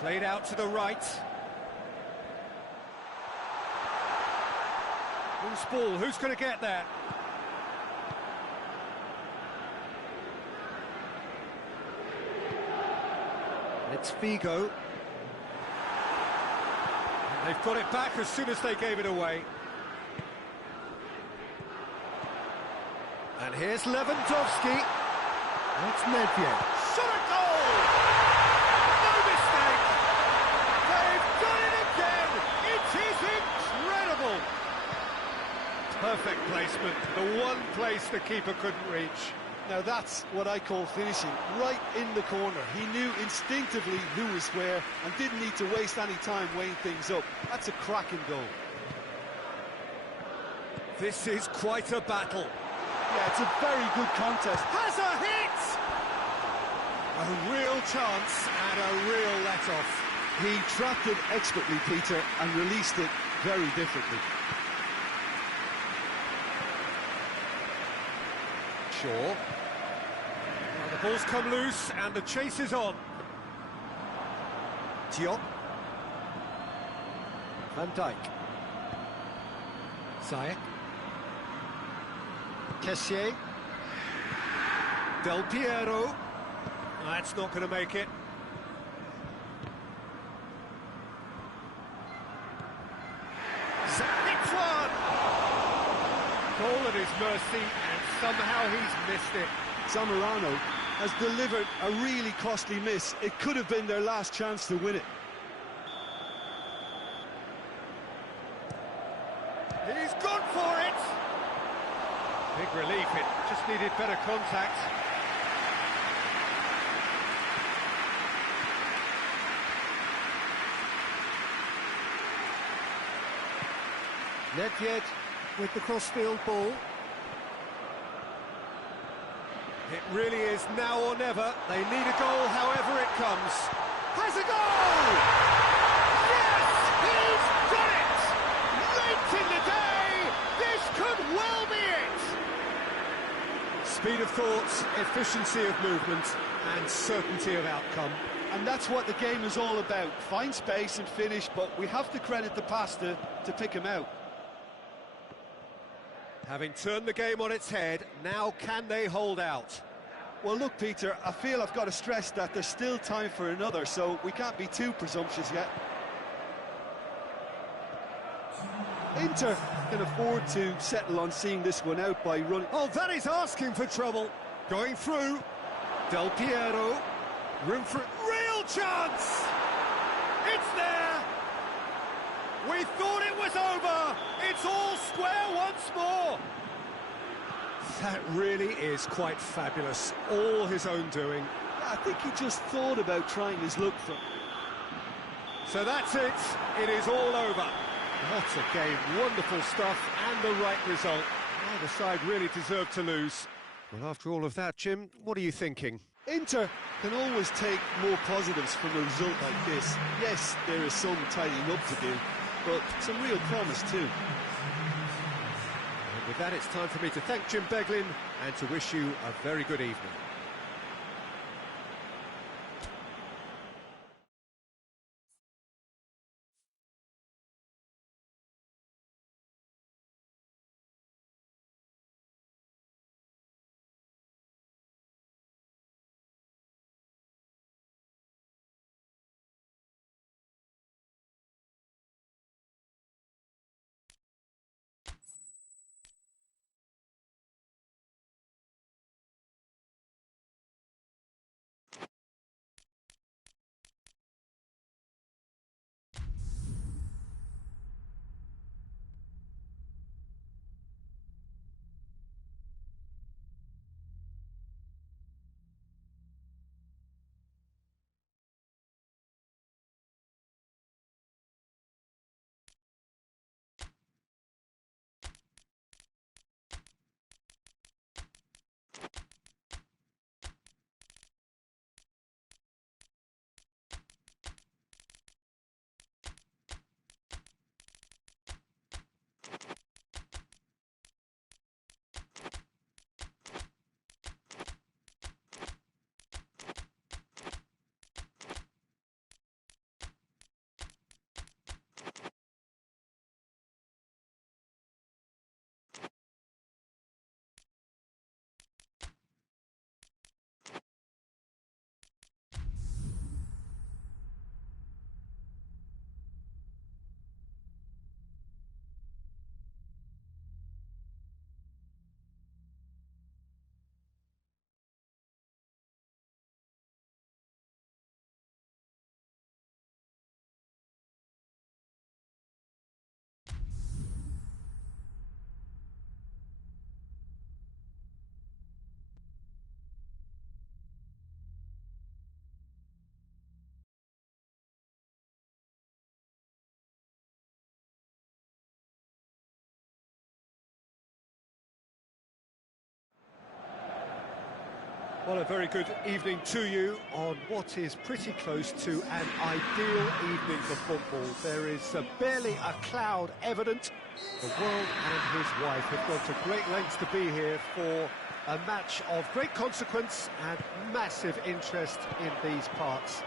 Played out to the right. Loose ball, who's going to get there? It's Figo. They've got it back as soon as they gave it away. And here's Lewandowski. That's Nedved. Shot a goal! No mistake! They've done it again! It is incredible! Perfect placement, the one place the keeper couldn't reach. Now that's what I call finishing, right in the corner. He knew instinctively who was where and didn't need to waste any time weighing things up. That's a cracking goal. This is quite a battle. Yeah, it's a very good contest. Has a hit! A real chance and a real let-off. He trapped it expertly, Peter, and released it very differently. Shaw. Well, the ball's come loose and the chase is on. Diop. Van Dijk. Ziyech. Kessié. Del Piero. That's not going to make it. It's one! Goal at his mercy, and somehow he's missed it. Zamorano has delivered a really costly miss. It could have been their last chance to win it. He's gone for it! Big relief, it just needed better contact. Nedved with the crossfield ball. It really is now or never. They need a goal however it comes. Has a goal! Yes! He's done it! Late in the day, this could well be it! Speed of thought, efficiency of movement, and certainty of outcome. And that's what the game is all about. Find space and finish, but we have to credit the pasta to pick him out. Having turned the game on its head, now can they hold out? Well, look, Peter, I feel I've got to stress that there's still time for another, so we can't be too presumptuous yet. Inter can afford to settle on seeing this one out by running. Oh, that is asking for trouble. Going through. Del Piero. Room for real chance! It's there! We thought it was over! It's all square once more! That really is quite fabulous. All his own doing. I think he just thought about trying his luck from. So that's it. It is all over. What a game. Wonderful stuff and the right result. Neither side really deserved to lose. Well, after all of that, Jim, what are you thinking? Inter can always take more positives from a result like this. Yes, there is some tidying up to do, but some real promise too. And with that, it's time for me to thank Jim Beglin and to wish you a very good evening. Well, a very good evening to you on what is pretty close to an ideal evening for football. There is barely a cloud evident. The world and his wife have gone to great lengths to be here for a match of great consequence and massive interest in these parts.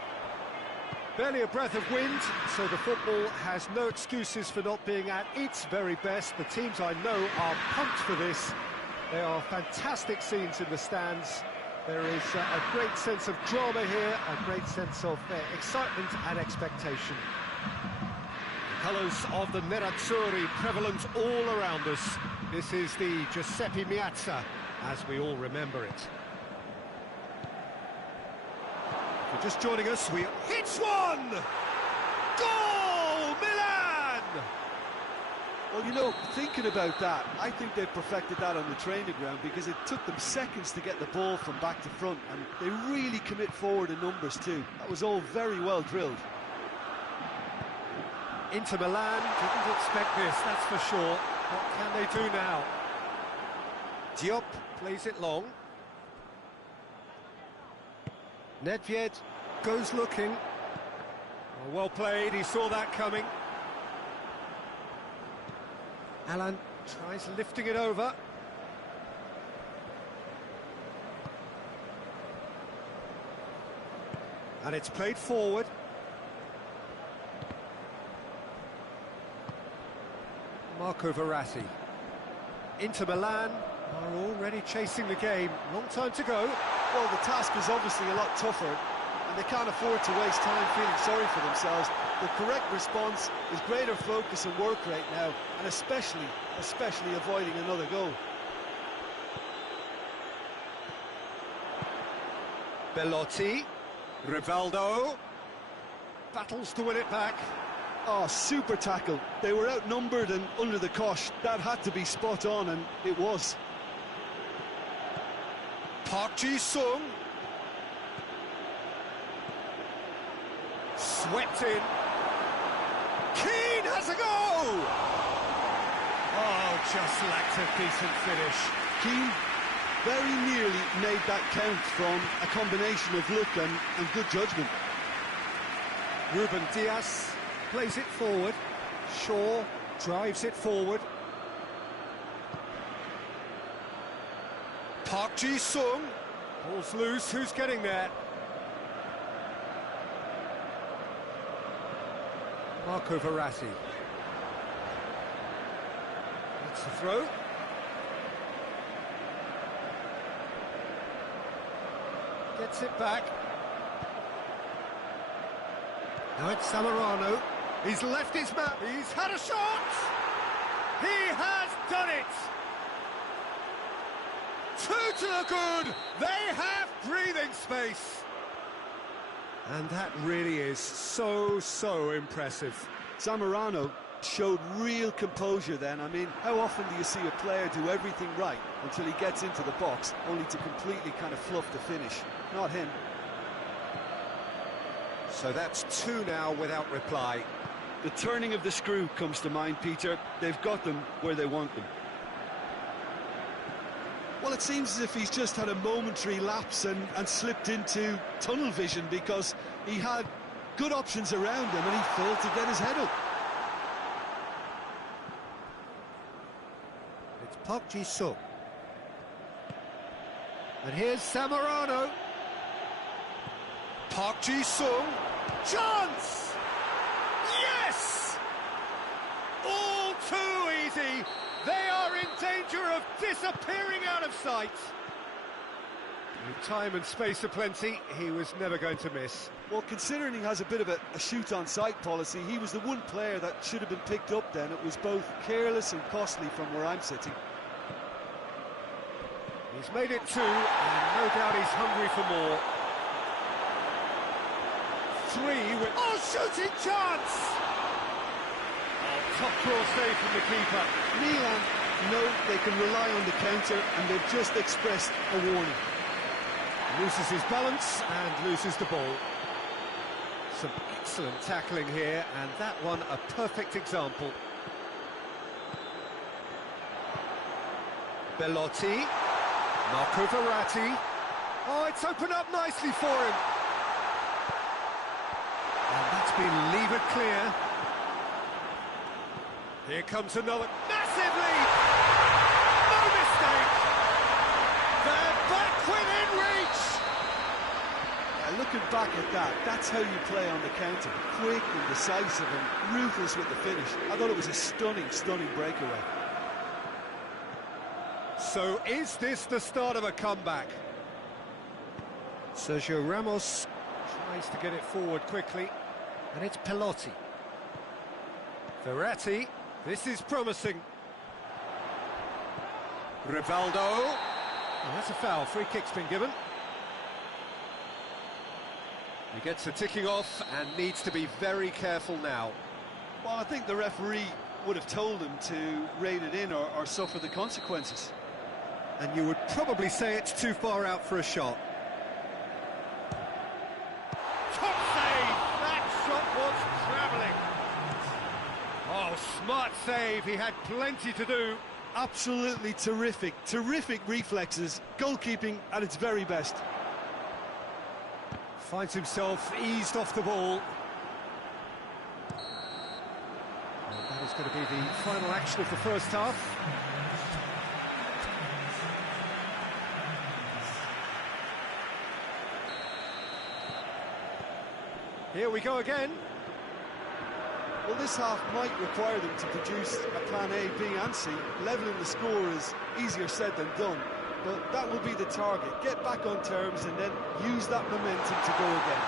Barely a breath of wind, so the football has no excuses for not being at its very best. The teams I know are pumped for this. There are fantastic scenes in the stands. There is a great sense of drama here, a great sense of excitement and expectation. The colours of the Nerazzurri prevalent all around us. This is the Giuseppe Meazza, as we all remember it. If you're just joining us, we hits one! Goal! Milan! Well, you know, thinking about that, I think they perfected that on the training ground because it took them seconds to get the ball from back to front, and they really commit forward in numbers too. That was all very well drilled. Inter Milan didn't expect this, that's for sure. What can they do now? Diop plays it long. Nedved goes looking. Oh, well played, he saw that coming. Alan tries lifting it over. And it's played forward. Marco Verratti. Inter Milan are already chasing the game. Long time to go. Well, the task is obviously a lot tougher, and they can't afford to waste time feeling sorry for themselves. The correct response is greater focus and work rate now, and especially avoiding another goal. Belotti, Rivaldo, battles to win it back. Oh, super tackle. They were outnumbered and under the cosh. That had to be spot on, and it was. Park Ji-sung. Swept in. Keane has a go! Oh, just lacked a decent finish. Keane very nearly made that count from a combination of luck and good judgment. Ruben Dias plays it forward. Shaw drives it forward. Park Ji-sung. Ball's loose, who's getting there? Marco Verratti. That's the throw. Gets it back. Now it's Zamorano. He's left his map. He's had a shot. He has done it. 2 to the good. They have breathing space. And that really is so impressive. Zamorano showed real composure then. I mean, how often do you see a player do everything right until he gets into the box, only to completely kind of fluff the finish? Not him. So that's 2 now without reply. The turning of the screw comes to mind, Peter. They've got them where they want them. Well, it seems as if he's just had a momentary lapse and slipped into tunnel vision, because he had good options around him and he failed to get his head up. It's Park Ji-sung. And here's Zamorano. Park Ji-sung. Chance! Yes! All too easy. They are in danger of disappearing out of sight. With time and space aplenty, he was never going to miss. Well, considering he has a bit of a shoot-on-sight policy, he was the one player that should have been picked up then. It was both careless and costly from where I'm sitting. He's made it 2, and no doubt he's hungry for more. 3 with... Oh, shooting chance! Top draw save from the keeper. Milan know they can rely on the counter, and they've just expressed a warning. Loses his balance and loses the ball. Some excellent tackling here, and that one a perfect example. Belotti, Marco Verratti, Oh, it's opened up nicely for him. And that's been levered clear. Here comes another massive lead. No mistake. They're back within reach. Looking back at that, that's how you play on the counter. Quick and decisive and ruthless with the finish. I thought it was a stunning, stunning breakaway. So is this the start of a comeback? Sergio Ramos tries to get it forward quickly, and it's Pelotti. Verratti, this is promising. Rivaldo. Oh, that's a foul, free kick's been given. He gets the ticking off and needs to be very careful now. Well, I think the referee would have told him to rein it in or suffer the consequences. And you would probably say it's too far out for a shot. Top save! That shot was travelling. Oh, smart save. He had plenty to do. Absolutely terrific, terrific reflexes. Goalkeeping at its very best. Finds himself eased off the ball. And that is going to be the final action of the first half. Here we go again. Well, this half might require them to produce a plan A, B and C. Levelling the score is easier said than done, but that will be the target. Get back on terms and then use that momentum to go again.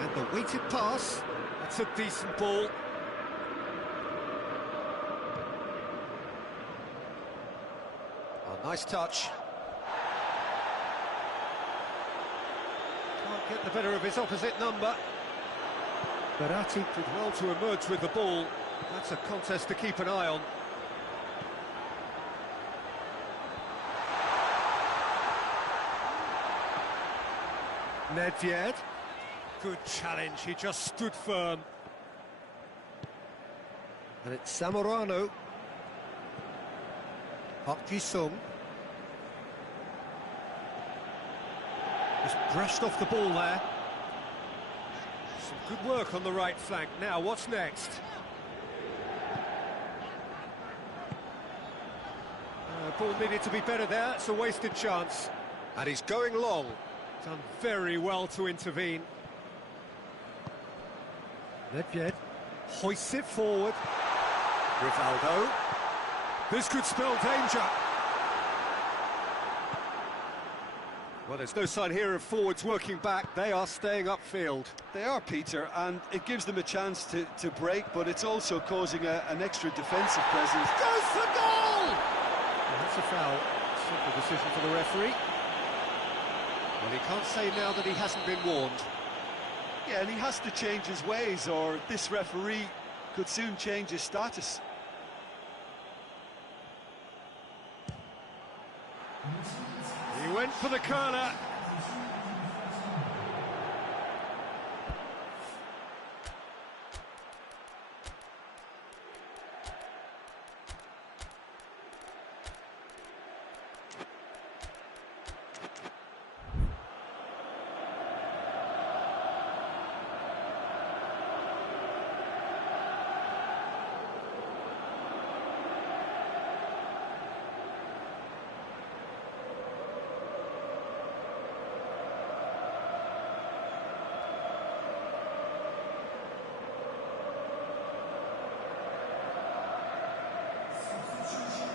And the weighted pass, that's a decent ball. Oh, nice touch. Can't get the better of his opposite number. Verratti did well to emerge with the ball. That's a contest to keep an eye on. Nedved. Good challenge, he just stood firm. And it's Zamorano. Park Ji-sung. Just brushed off the ball there. Some good work on the right flank. Now, what's next? Ball needed to be better there. It's a wasted chance. And he's going long. Done very well to intervene. Nedved hoists it forward. Rivaldo. This could spell danger. Well, there's no sign here of forwards working back. They are staying upfield. They are, Peter, and it gives them a chance to break, but it's also causing an extra defensive presence. Goes for goal! Well, that's a foul. Simple decision for the referee. Well, he can't say now that he hasn't been warned. Yeah, and he has to change his ways, or this referee could soon change his status. He went for the curler.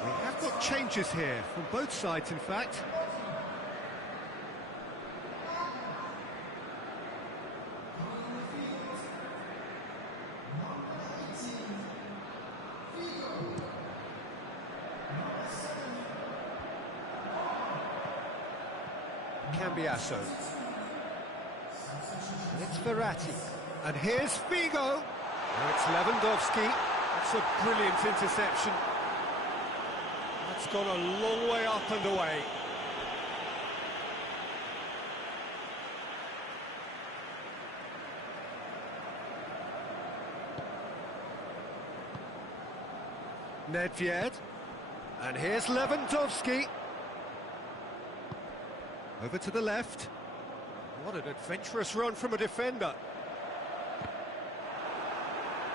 We have got changes here, from both sides in fact. Cambiasso. And it's Verratti. And here's Figo. And it's Lewandowski. That's a brilliant interception. That's gone a long way up and away. Nedved. And here's Lewandowski. Over to the left. What an adventurous run from a defender.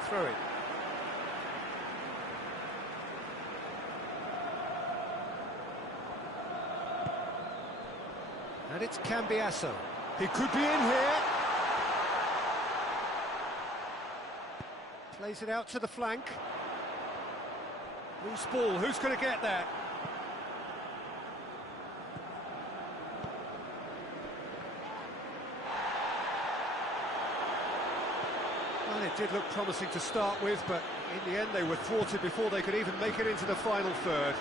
Throw it. And it's Cambiasso. He could be in here. Plays it out to the flank. Loose ball, who's going to get that? Well, it did look promising to start with, but in the end they were thwarted before they could even make it into the final third.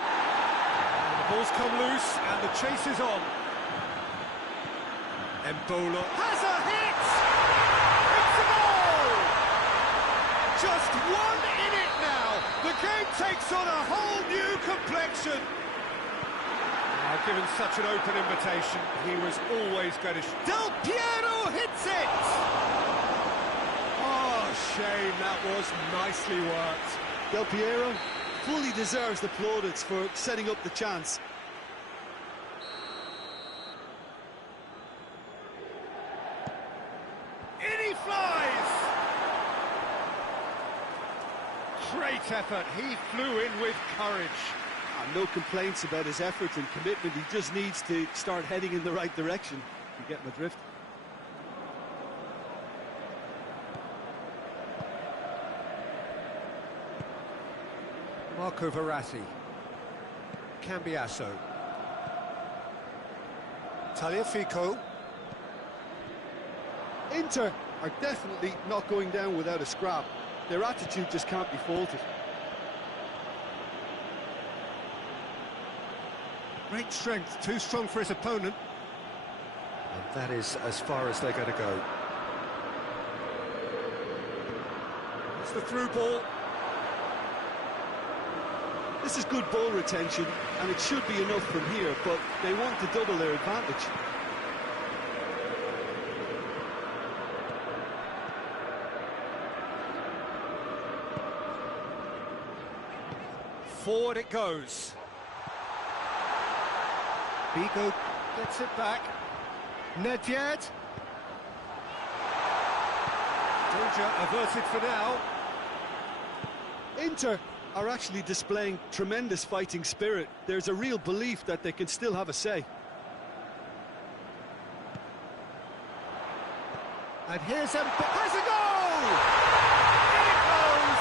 And the ball's come loose, and the chase is on. Embolo has a hit! It's a goal! Just one in it now. The game takes on a whole new complexion. Now, given such an open invitation, he was always going to... Del Piero hits it! Oh, shame, that was nicely worked. Del Piero fully deserves the plaudits for setting up the chance. In he flies! Great effort, he flew in with courage. No complaints about his effort and commitment, he just needs to start heading in the right direction. You get my drift. Marco Verratti. Cambiasso. Tagliafico. Inter are definitely not going down without a scrap. Their attitude just can't be faulted. Great strength, too strong for his opponent. And that is as far as they're going to go. It's the through ball. This is good ball retention, and it should be enough from here, but they want to double their advantage. Forward it goes. Figo gets it back. Nedved. Danger averted for now. Inter are actually displaying tremendous fighting spirit. There's a real belief that they can still have a say. And here's has a goal! In it goes!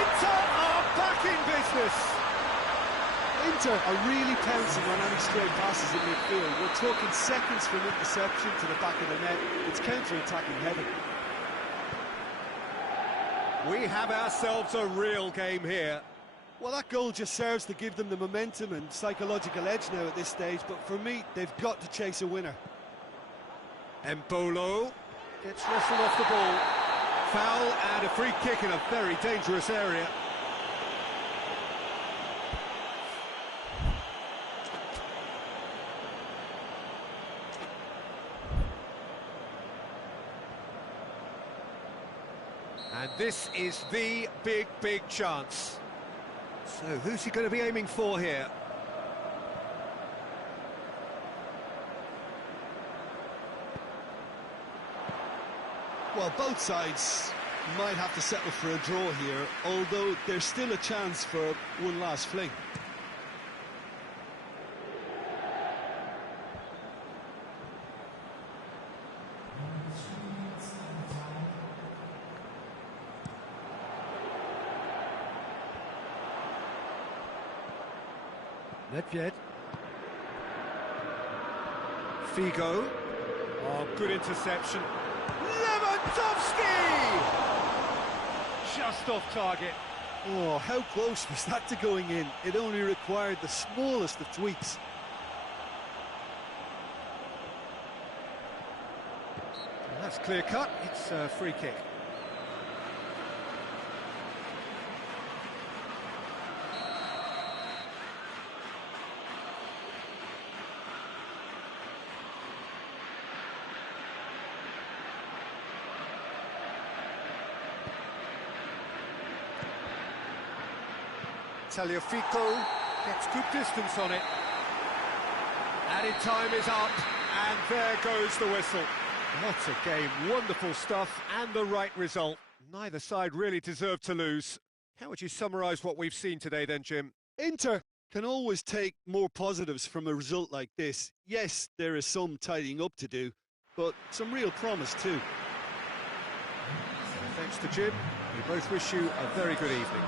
Inter are back in business. Inter are really pouncing on any stray passes in midfield. We're talking seconds from interception to the back of the net. It's counter-attacking heaven. We have ourselves a real game here. Well, that goal just serves to give them the momentum and psychological edge now at this stage, but for me, they've got to chase a winner. Embolo gets wrestled off the ball. Foul and a free kick in a very dangerous area. And this is the big chance. So who's he going to be aiming for here? Well, both sides might have to settle for a draw here, although there's still a chance for one last fling. Nedved. Figo. Oh, good interception. Lewandowski! Just off target. Oh, how close was that to going in? It only required the smallest of tweaks. Well, that's clear cut. It's a free kick. Tagliafico gets good distance on it. Added time is up, and there goes the whistle. What a game, wonderful stuff, and the right result. Neither side really deserved to lose. How would you summarise what we've seen today then, Jim? Inter can always take more positives from a result like this. Yes, there is some tidying up to do, but some real promise too. Thanks to Jim. We both wish you a very good evening.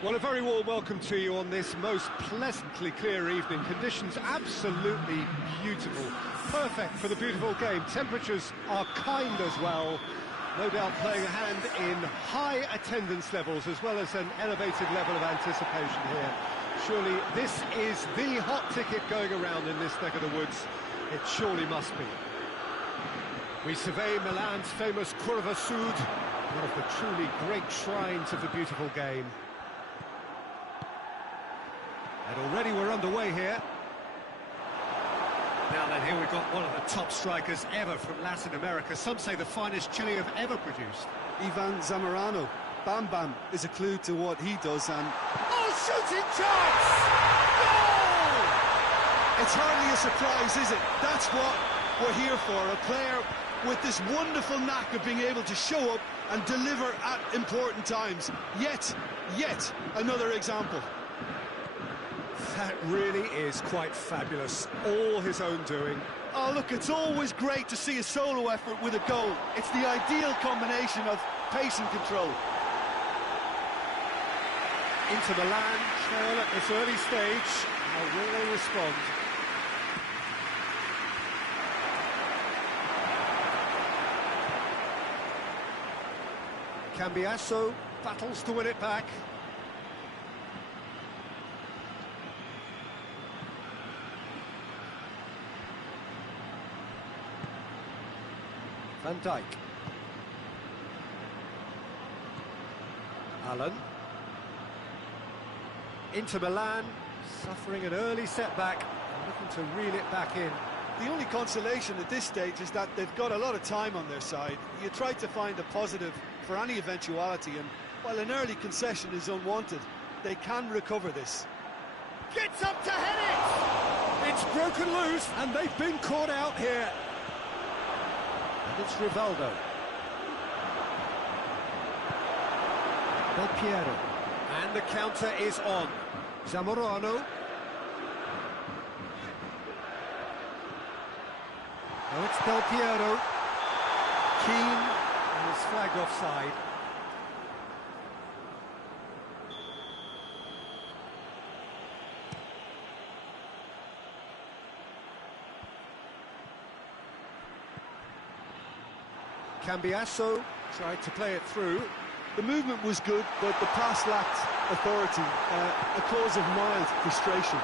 Well, a very warm welcome to you on this most pleasantly clear evening. Conditions absolutely beautiful. Perfect for the beautiful game. Temperatures are kind as well. No doubt playing a hand in high attendance levels as well as an elevated level of anticipation here. Surely this is the hot ticket going around in this neck of the woods. It surely must be. We survey Milan's famous Curva Sud, one of the truly great shrines of the beautiful game. And already we're underway here. Now then, here we've got one of the top strikers ever from Latin America. Some say the finest Chile have ever produced. Ivan Zamorano. Bam Bam is a clue to what he does, and... Oh, shooting chance! Goal! It's hardly a surprise, is it? That's what we're here for. A player with this wonderful knack of being able to show up and deliver at important times. Yet another example. That really is quite fabulous. All his own doing. Oh, look, it's always great to see a solo effort with a goal. It's the ideal combination of pace and control. Inter Milan trail at this early stage. How will they respond? Cambiasso battles to win it back. Van Dijk. Allen. Inter Milan suffering an early setback, looking to reel it back in. The only consolation at this stage is that they've got a lot of time on their side. You try to find a positive for any eventuality, and while an early concession is unwanted, they can recover this. Gets up to head it! It's broken loose, and they've been caught out here. And it's Rivaldo. Del Piero. And the counter is on. Zamorano. Oh, it's Del Piero. Keane is flagged offside. Cambiasso tried to play it through. The movement was good, but the pass lacked authority, a cause of mild frustration.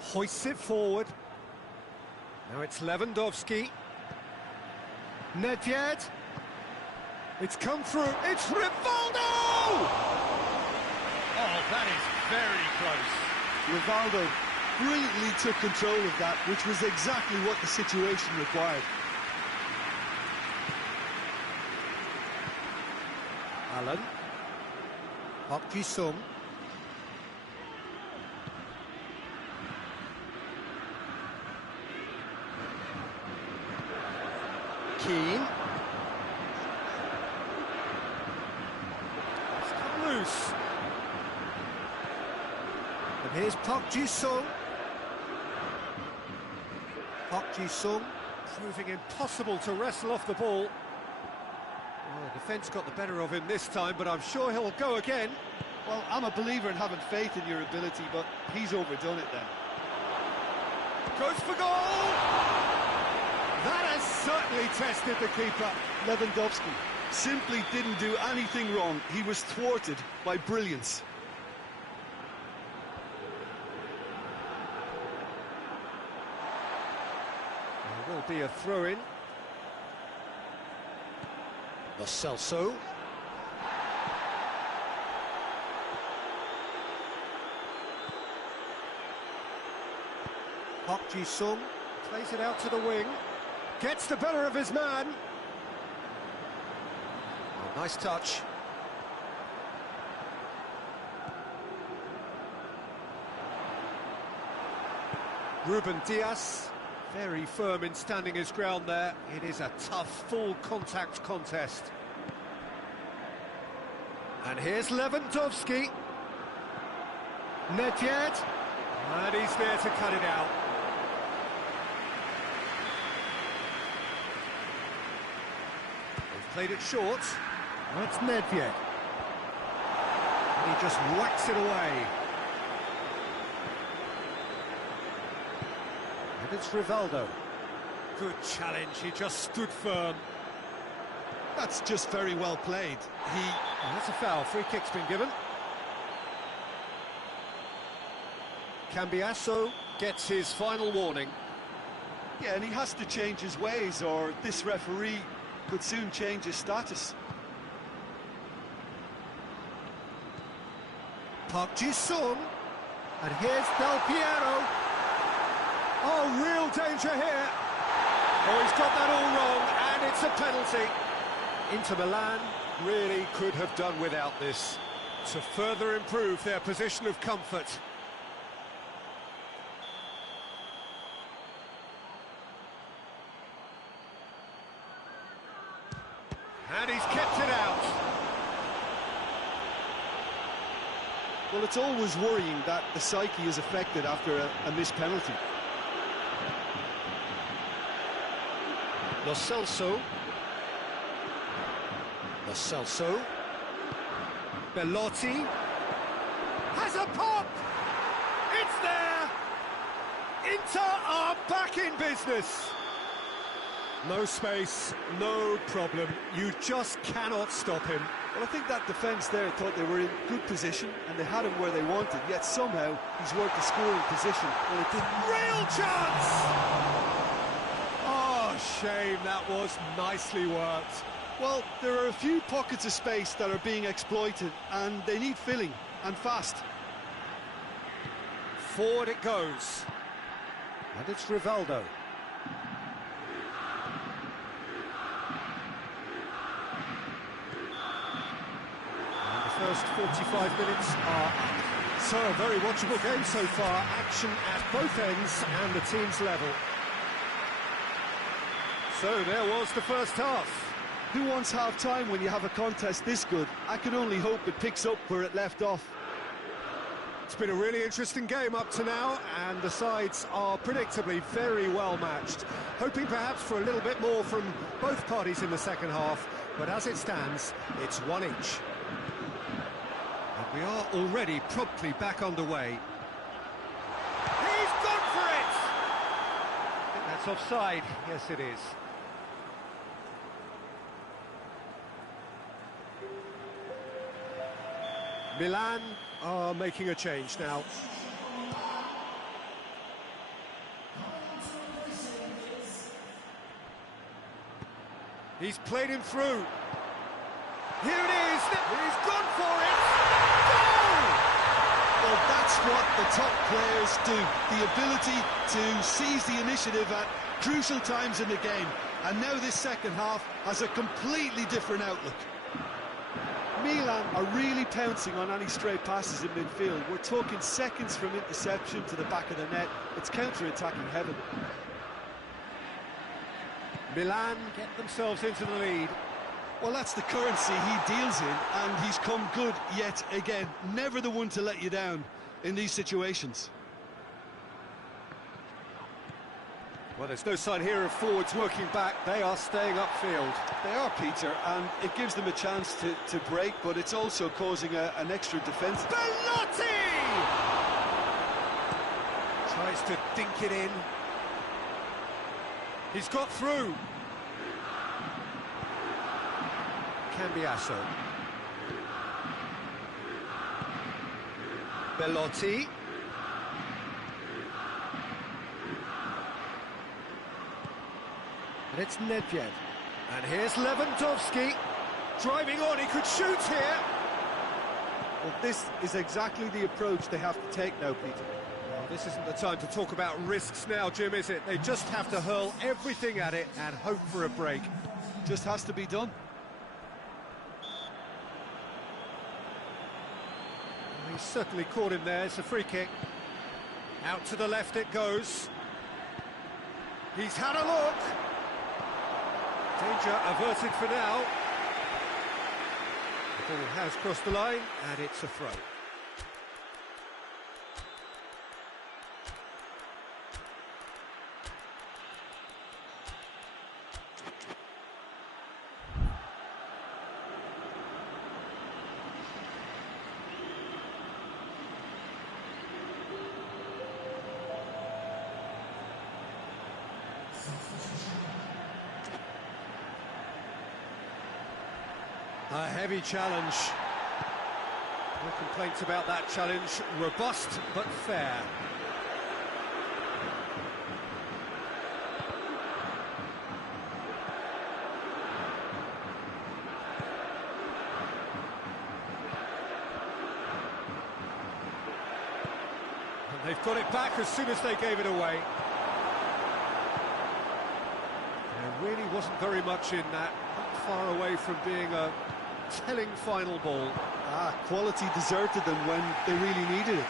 Hoists it forward. Now it's Lewandowski. Nedved. It's come through. It's Rivaldo! Oh, that is very close. Rivaldo brilliantly took control of that, which was exactly what the situation required. Allen. Park Ji-sung. Keane. It's come loose. And here's Park Ji-sung. Park Ji-sung proving impossible to wrestle off the ball. Well, the defence got the better of him this time, but I'm sure he'll go again. Well, I'm a believer in having faith in your ability, but he's overdone it then. Goes for goal! That has certainly tested the keeper. Lewandowski simply didn't do anything wrong. He was thwarted by brilliance. There will be a throw-in. Lo Celso. Park Ji-sung plays it out to the wing. Gets the better of his man. Oh, nice touch. Ruben Dias, very firm in standing his ground there. It is a tough, full contact contest. And here's Lewandowski. Nedved. And he's there to cut it out. They've played it short. That's Nedved. And he just whacks it away. And it's Rivaldo. Good challenge, he just stood firm. That's just very well played. Oh, that's a foul, free kick's been given. Cambiasso gets his final warning. Yeah, and he has to change his ways, or this referee could soon change his status. Park Ji-sung, and here's Del Piero. Oh, real danger here. Oh, he's got that all wrong, and it's a penalty. Inter Milan really could have done without this to further improve their position of comfort. And he's kept it out. Well, it's always worrying that the psyche is affected after a missed penalty. Lo Celso. Lo Celso. Belotti. Has a pop! It's there! Inter are back in business. No space, no problem. You just cannot stop him. Well, I think that defence there thought they were in good position and they had him where they wanted, yet somehow he's worked a scoring position and it didn't. Real chance! Oh, shame, that was nicely worked. Well, there are a few pockets of space that are being exploited and they need filling, and fast. Forward it goes. And it's Rivaldo. First 45 minutes are up. So, a very watchable game so far. Action at both ends and the team's level. So, there was the first half. Who wants half-time when you have a contest this good? I can only hope it picks up where it left off. It's been a really interesting game up to now, and the sides are predictably very well matched. Hoping perhaps for a little bit more from both parties in the second half, but as it stands, it's one each. And we are already promptly back underway. He's gone for it! I think that's offside. Yes, it is. Milan are making a change now. He's played him through. Here it is. He's gone for it. Goal! Well, that's what the top players do. The ability to seize the initiative at crucial times in the game. And now this second half has a completely different outlook. Milan are really pouncing on any stray passes in midfield. We're talking seconds from interception to the back of the net. It's counter-attacking heaven. Milan get themselves into the lead. Well, that's the currency he deals in, and he's come good yet again. Never the one to let you down in these situations. Well, there's no sign here of forwards working back. They are staying upfield. They are, Peter, and it gives them a chance to break, but it's also causing an extra defence. Belotti! Tries to dink it in. He's got through. Cambiasso. Belotti. And it's Nedved. And here's Lewandowski. Driving on, he could shoot here. Well, this is exactly the approach they have to take now, Peter. Well, this isn't the time to talk about risks now, Jim, is it? They just have to hurl everything at it and hope for a break. Just has to be done. Well, he's certainly caught him there. It's a free kick. Out to the left it goes. He's had a look. Danger averted for now. The ball has crossed the line, and it's a throw. A heavy challenge. No complaints about that challenge. Robust but fair. And they've got it back as soon as they gave it away. There really wasn't very much in that. Not far away from being a telling final ball. Quality deserted them when they really needed it.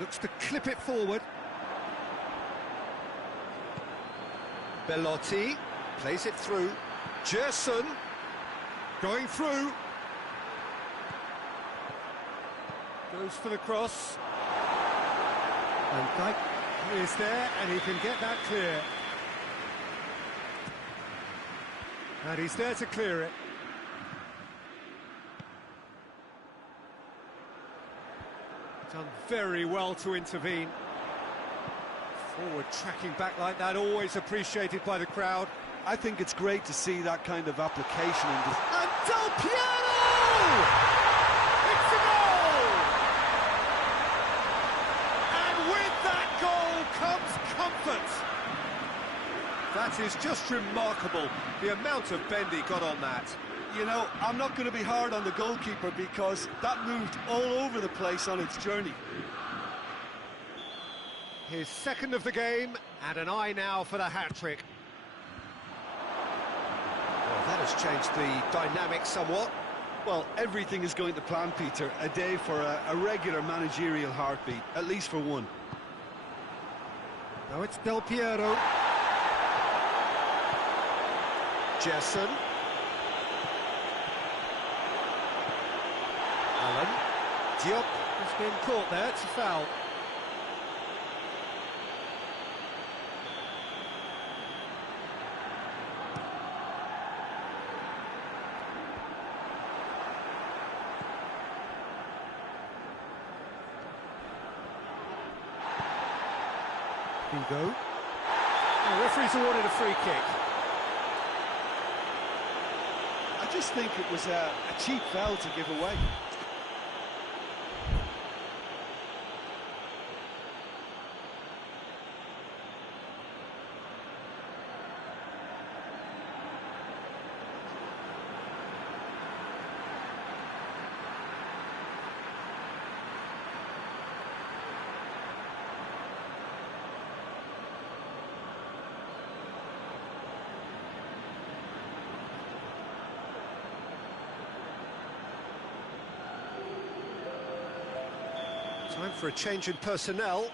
Looks to clip it forward. Belotti plays it through. Gerson going through. Goes for the cross. And Dyke is there, and he can get that clear. And he's there to clear it. Done very well to intervene. Forward tracking back like that, always appreciated by the crowd. I think it's great to see that kind of application. And Del Piero! It's a goal! And with that goal comes comfort. That is just remarkable, the amount of bend he got on that. You know, I'm not going to be hard on the goalkeeper because that moved all over the place on its journey. His second of the game, and an eye now for the hat-trick. Well, That has changed the dynamic somewhat. Well, everything is going to plan, Peter. A day for a regular managerial heartbeat, at least for one. Now it's Del Piero. Gerson. Allen. Diop has been caught there, it's a foul. Figo. The referee's awarded a free kick. I just think it was a cheap foul to give away. Time for a change in personnel.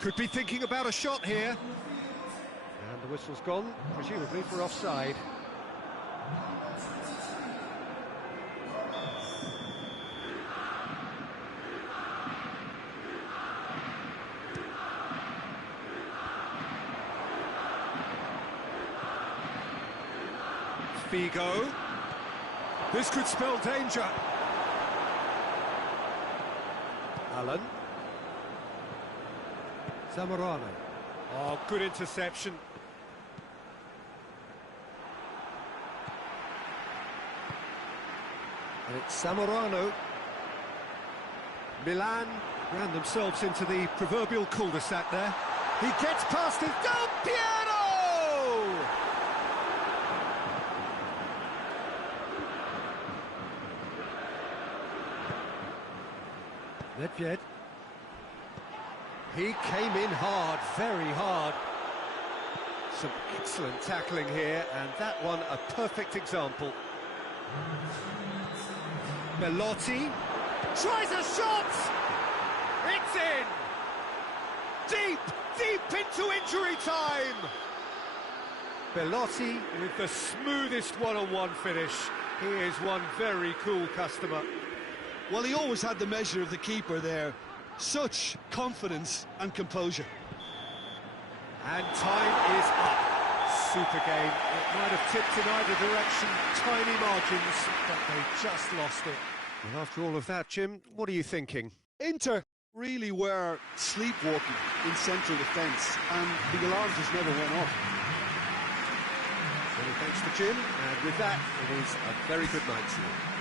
Could be thinking about a shot here. And the whistle's gone, presumably for offside. Figo. This could spell danger. Allen. Zamorano. Oh, good interception. And it's Zamorano. Milan ran themselves into the proverbial cul-de-sac there. He gets past it. Del Piero! Nedved. He came in hard, very hard. Some excellent tackling here, and that one a perfect example. Belotti tries a shot! It's in! Deep into injury time! Belotti with the smoothest one-on-one finish. He is one very cool customer. Well, he always had the measure of the keeper there. Such confidence and composure. And time is up. Super game. It might have tipped in either direction. Tiny margins, but they just lost it. Well, after all of that, Jim, what are you thinking? Inter really were sleepwalking in central defence, and the alarm just never went off. Many thanks to Jim, and with that, it is a very good night to you.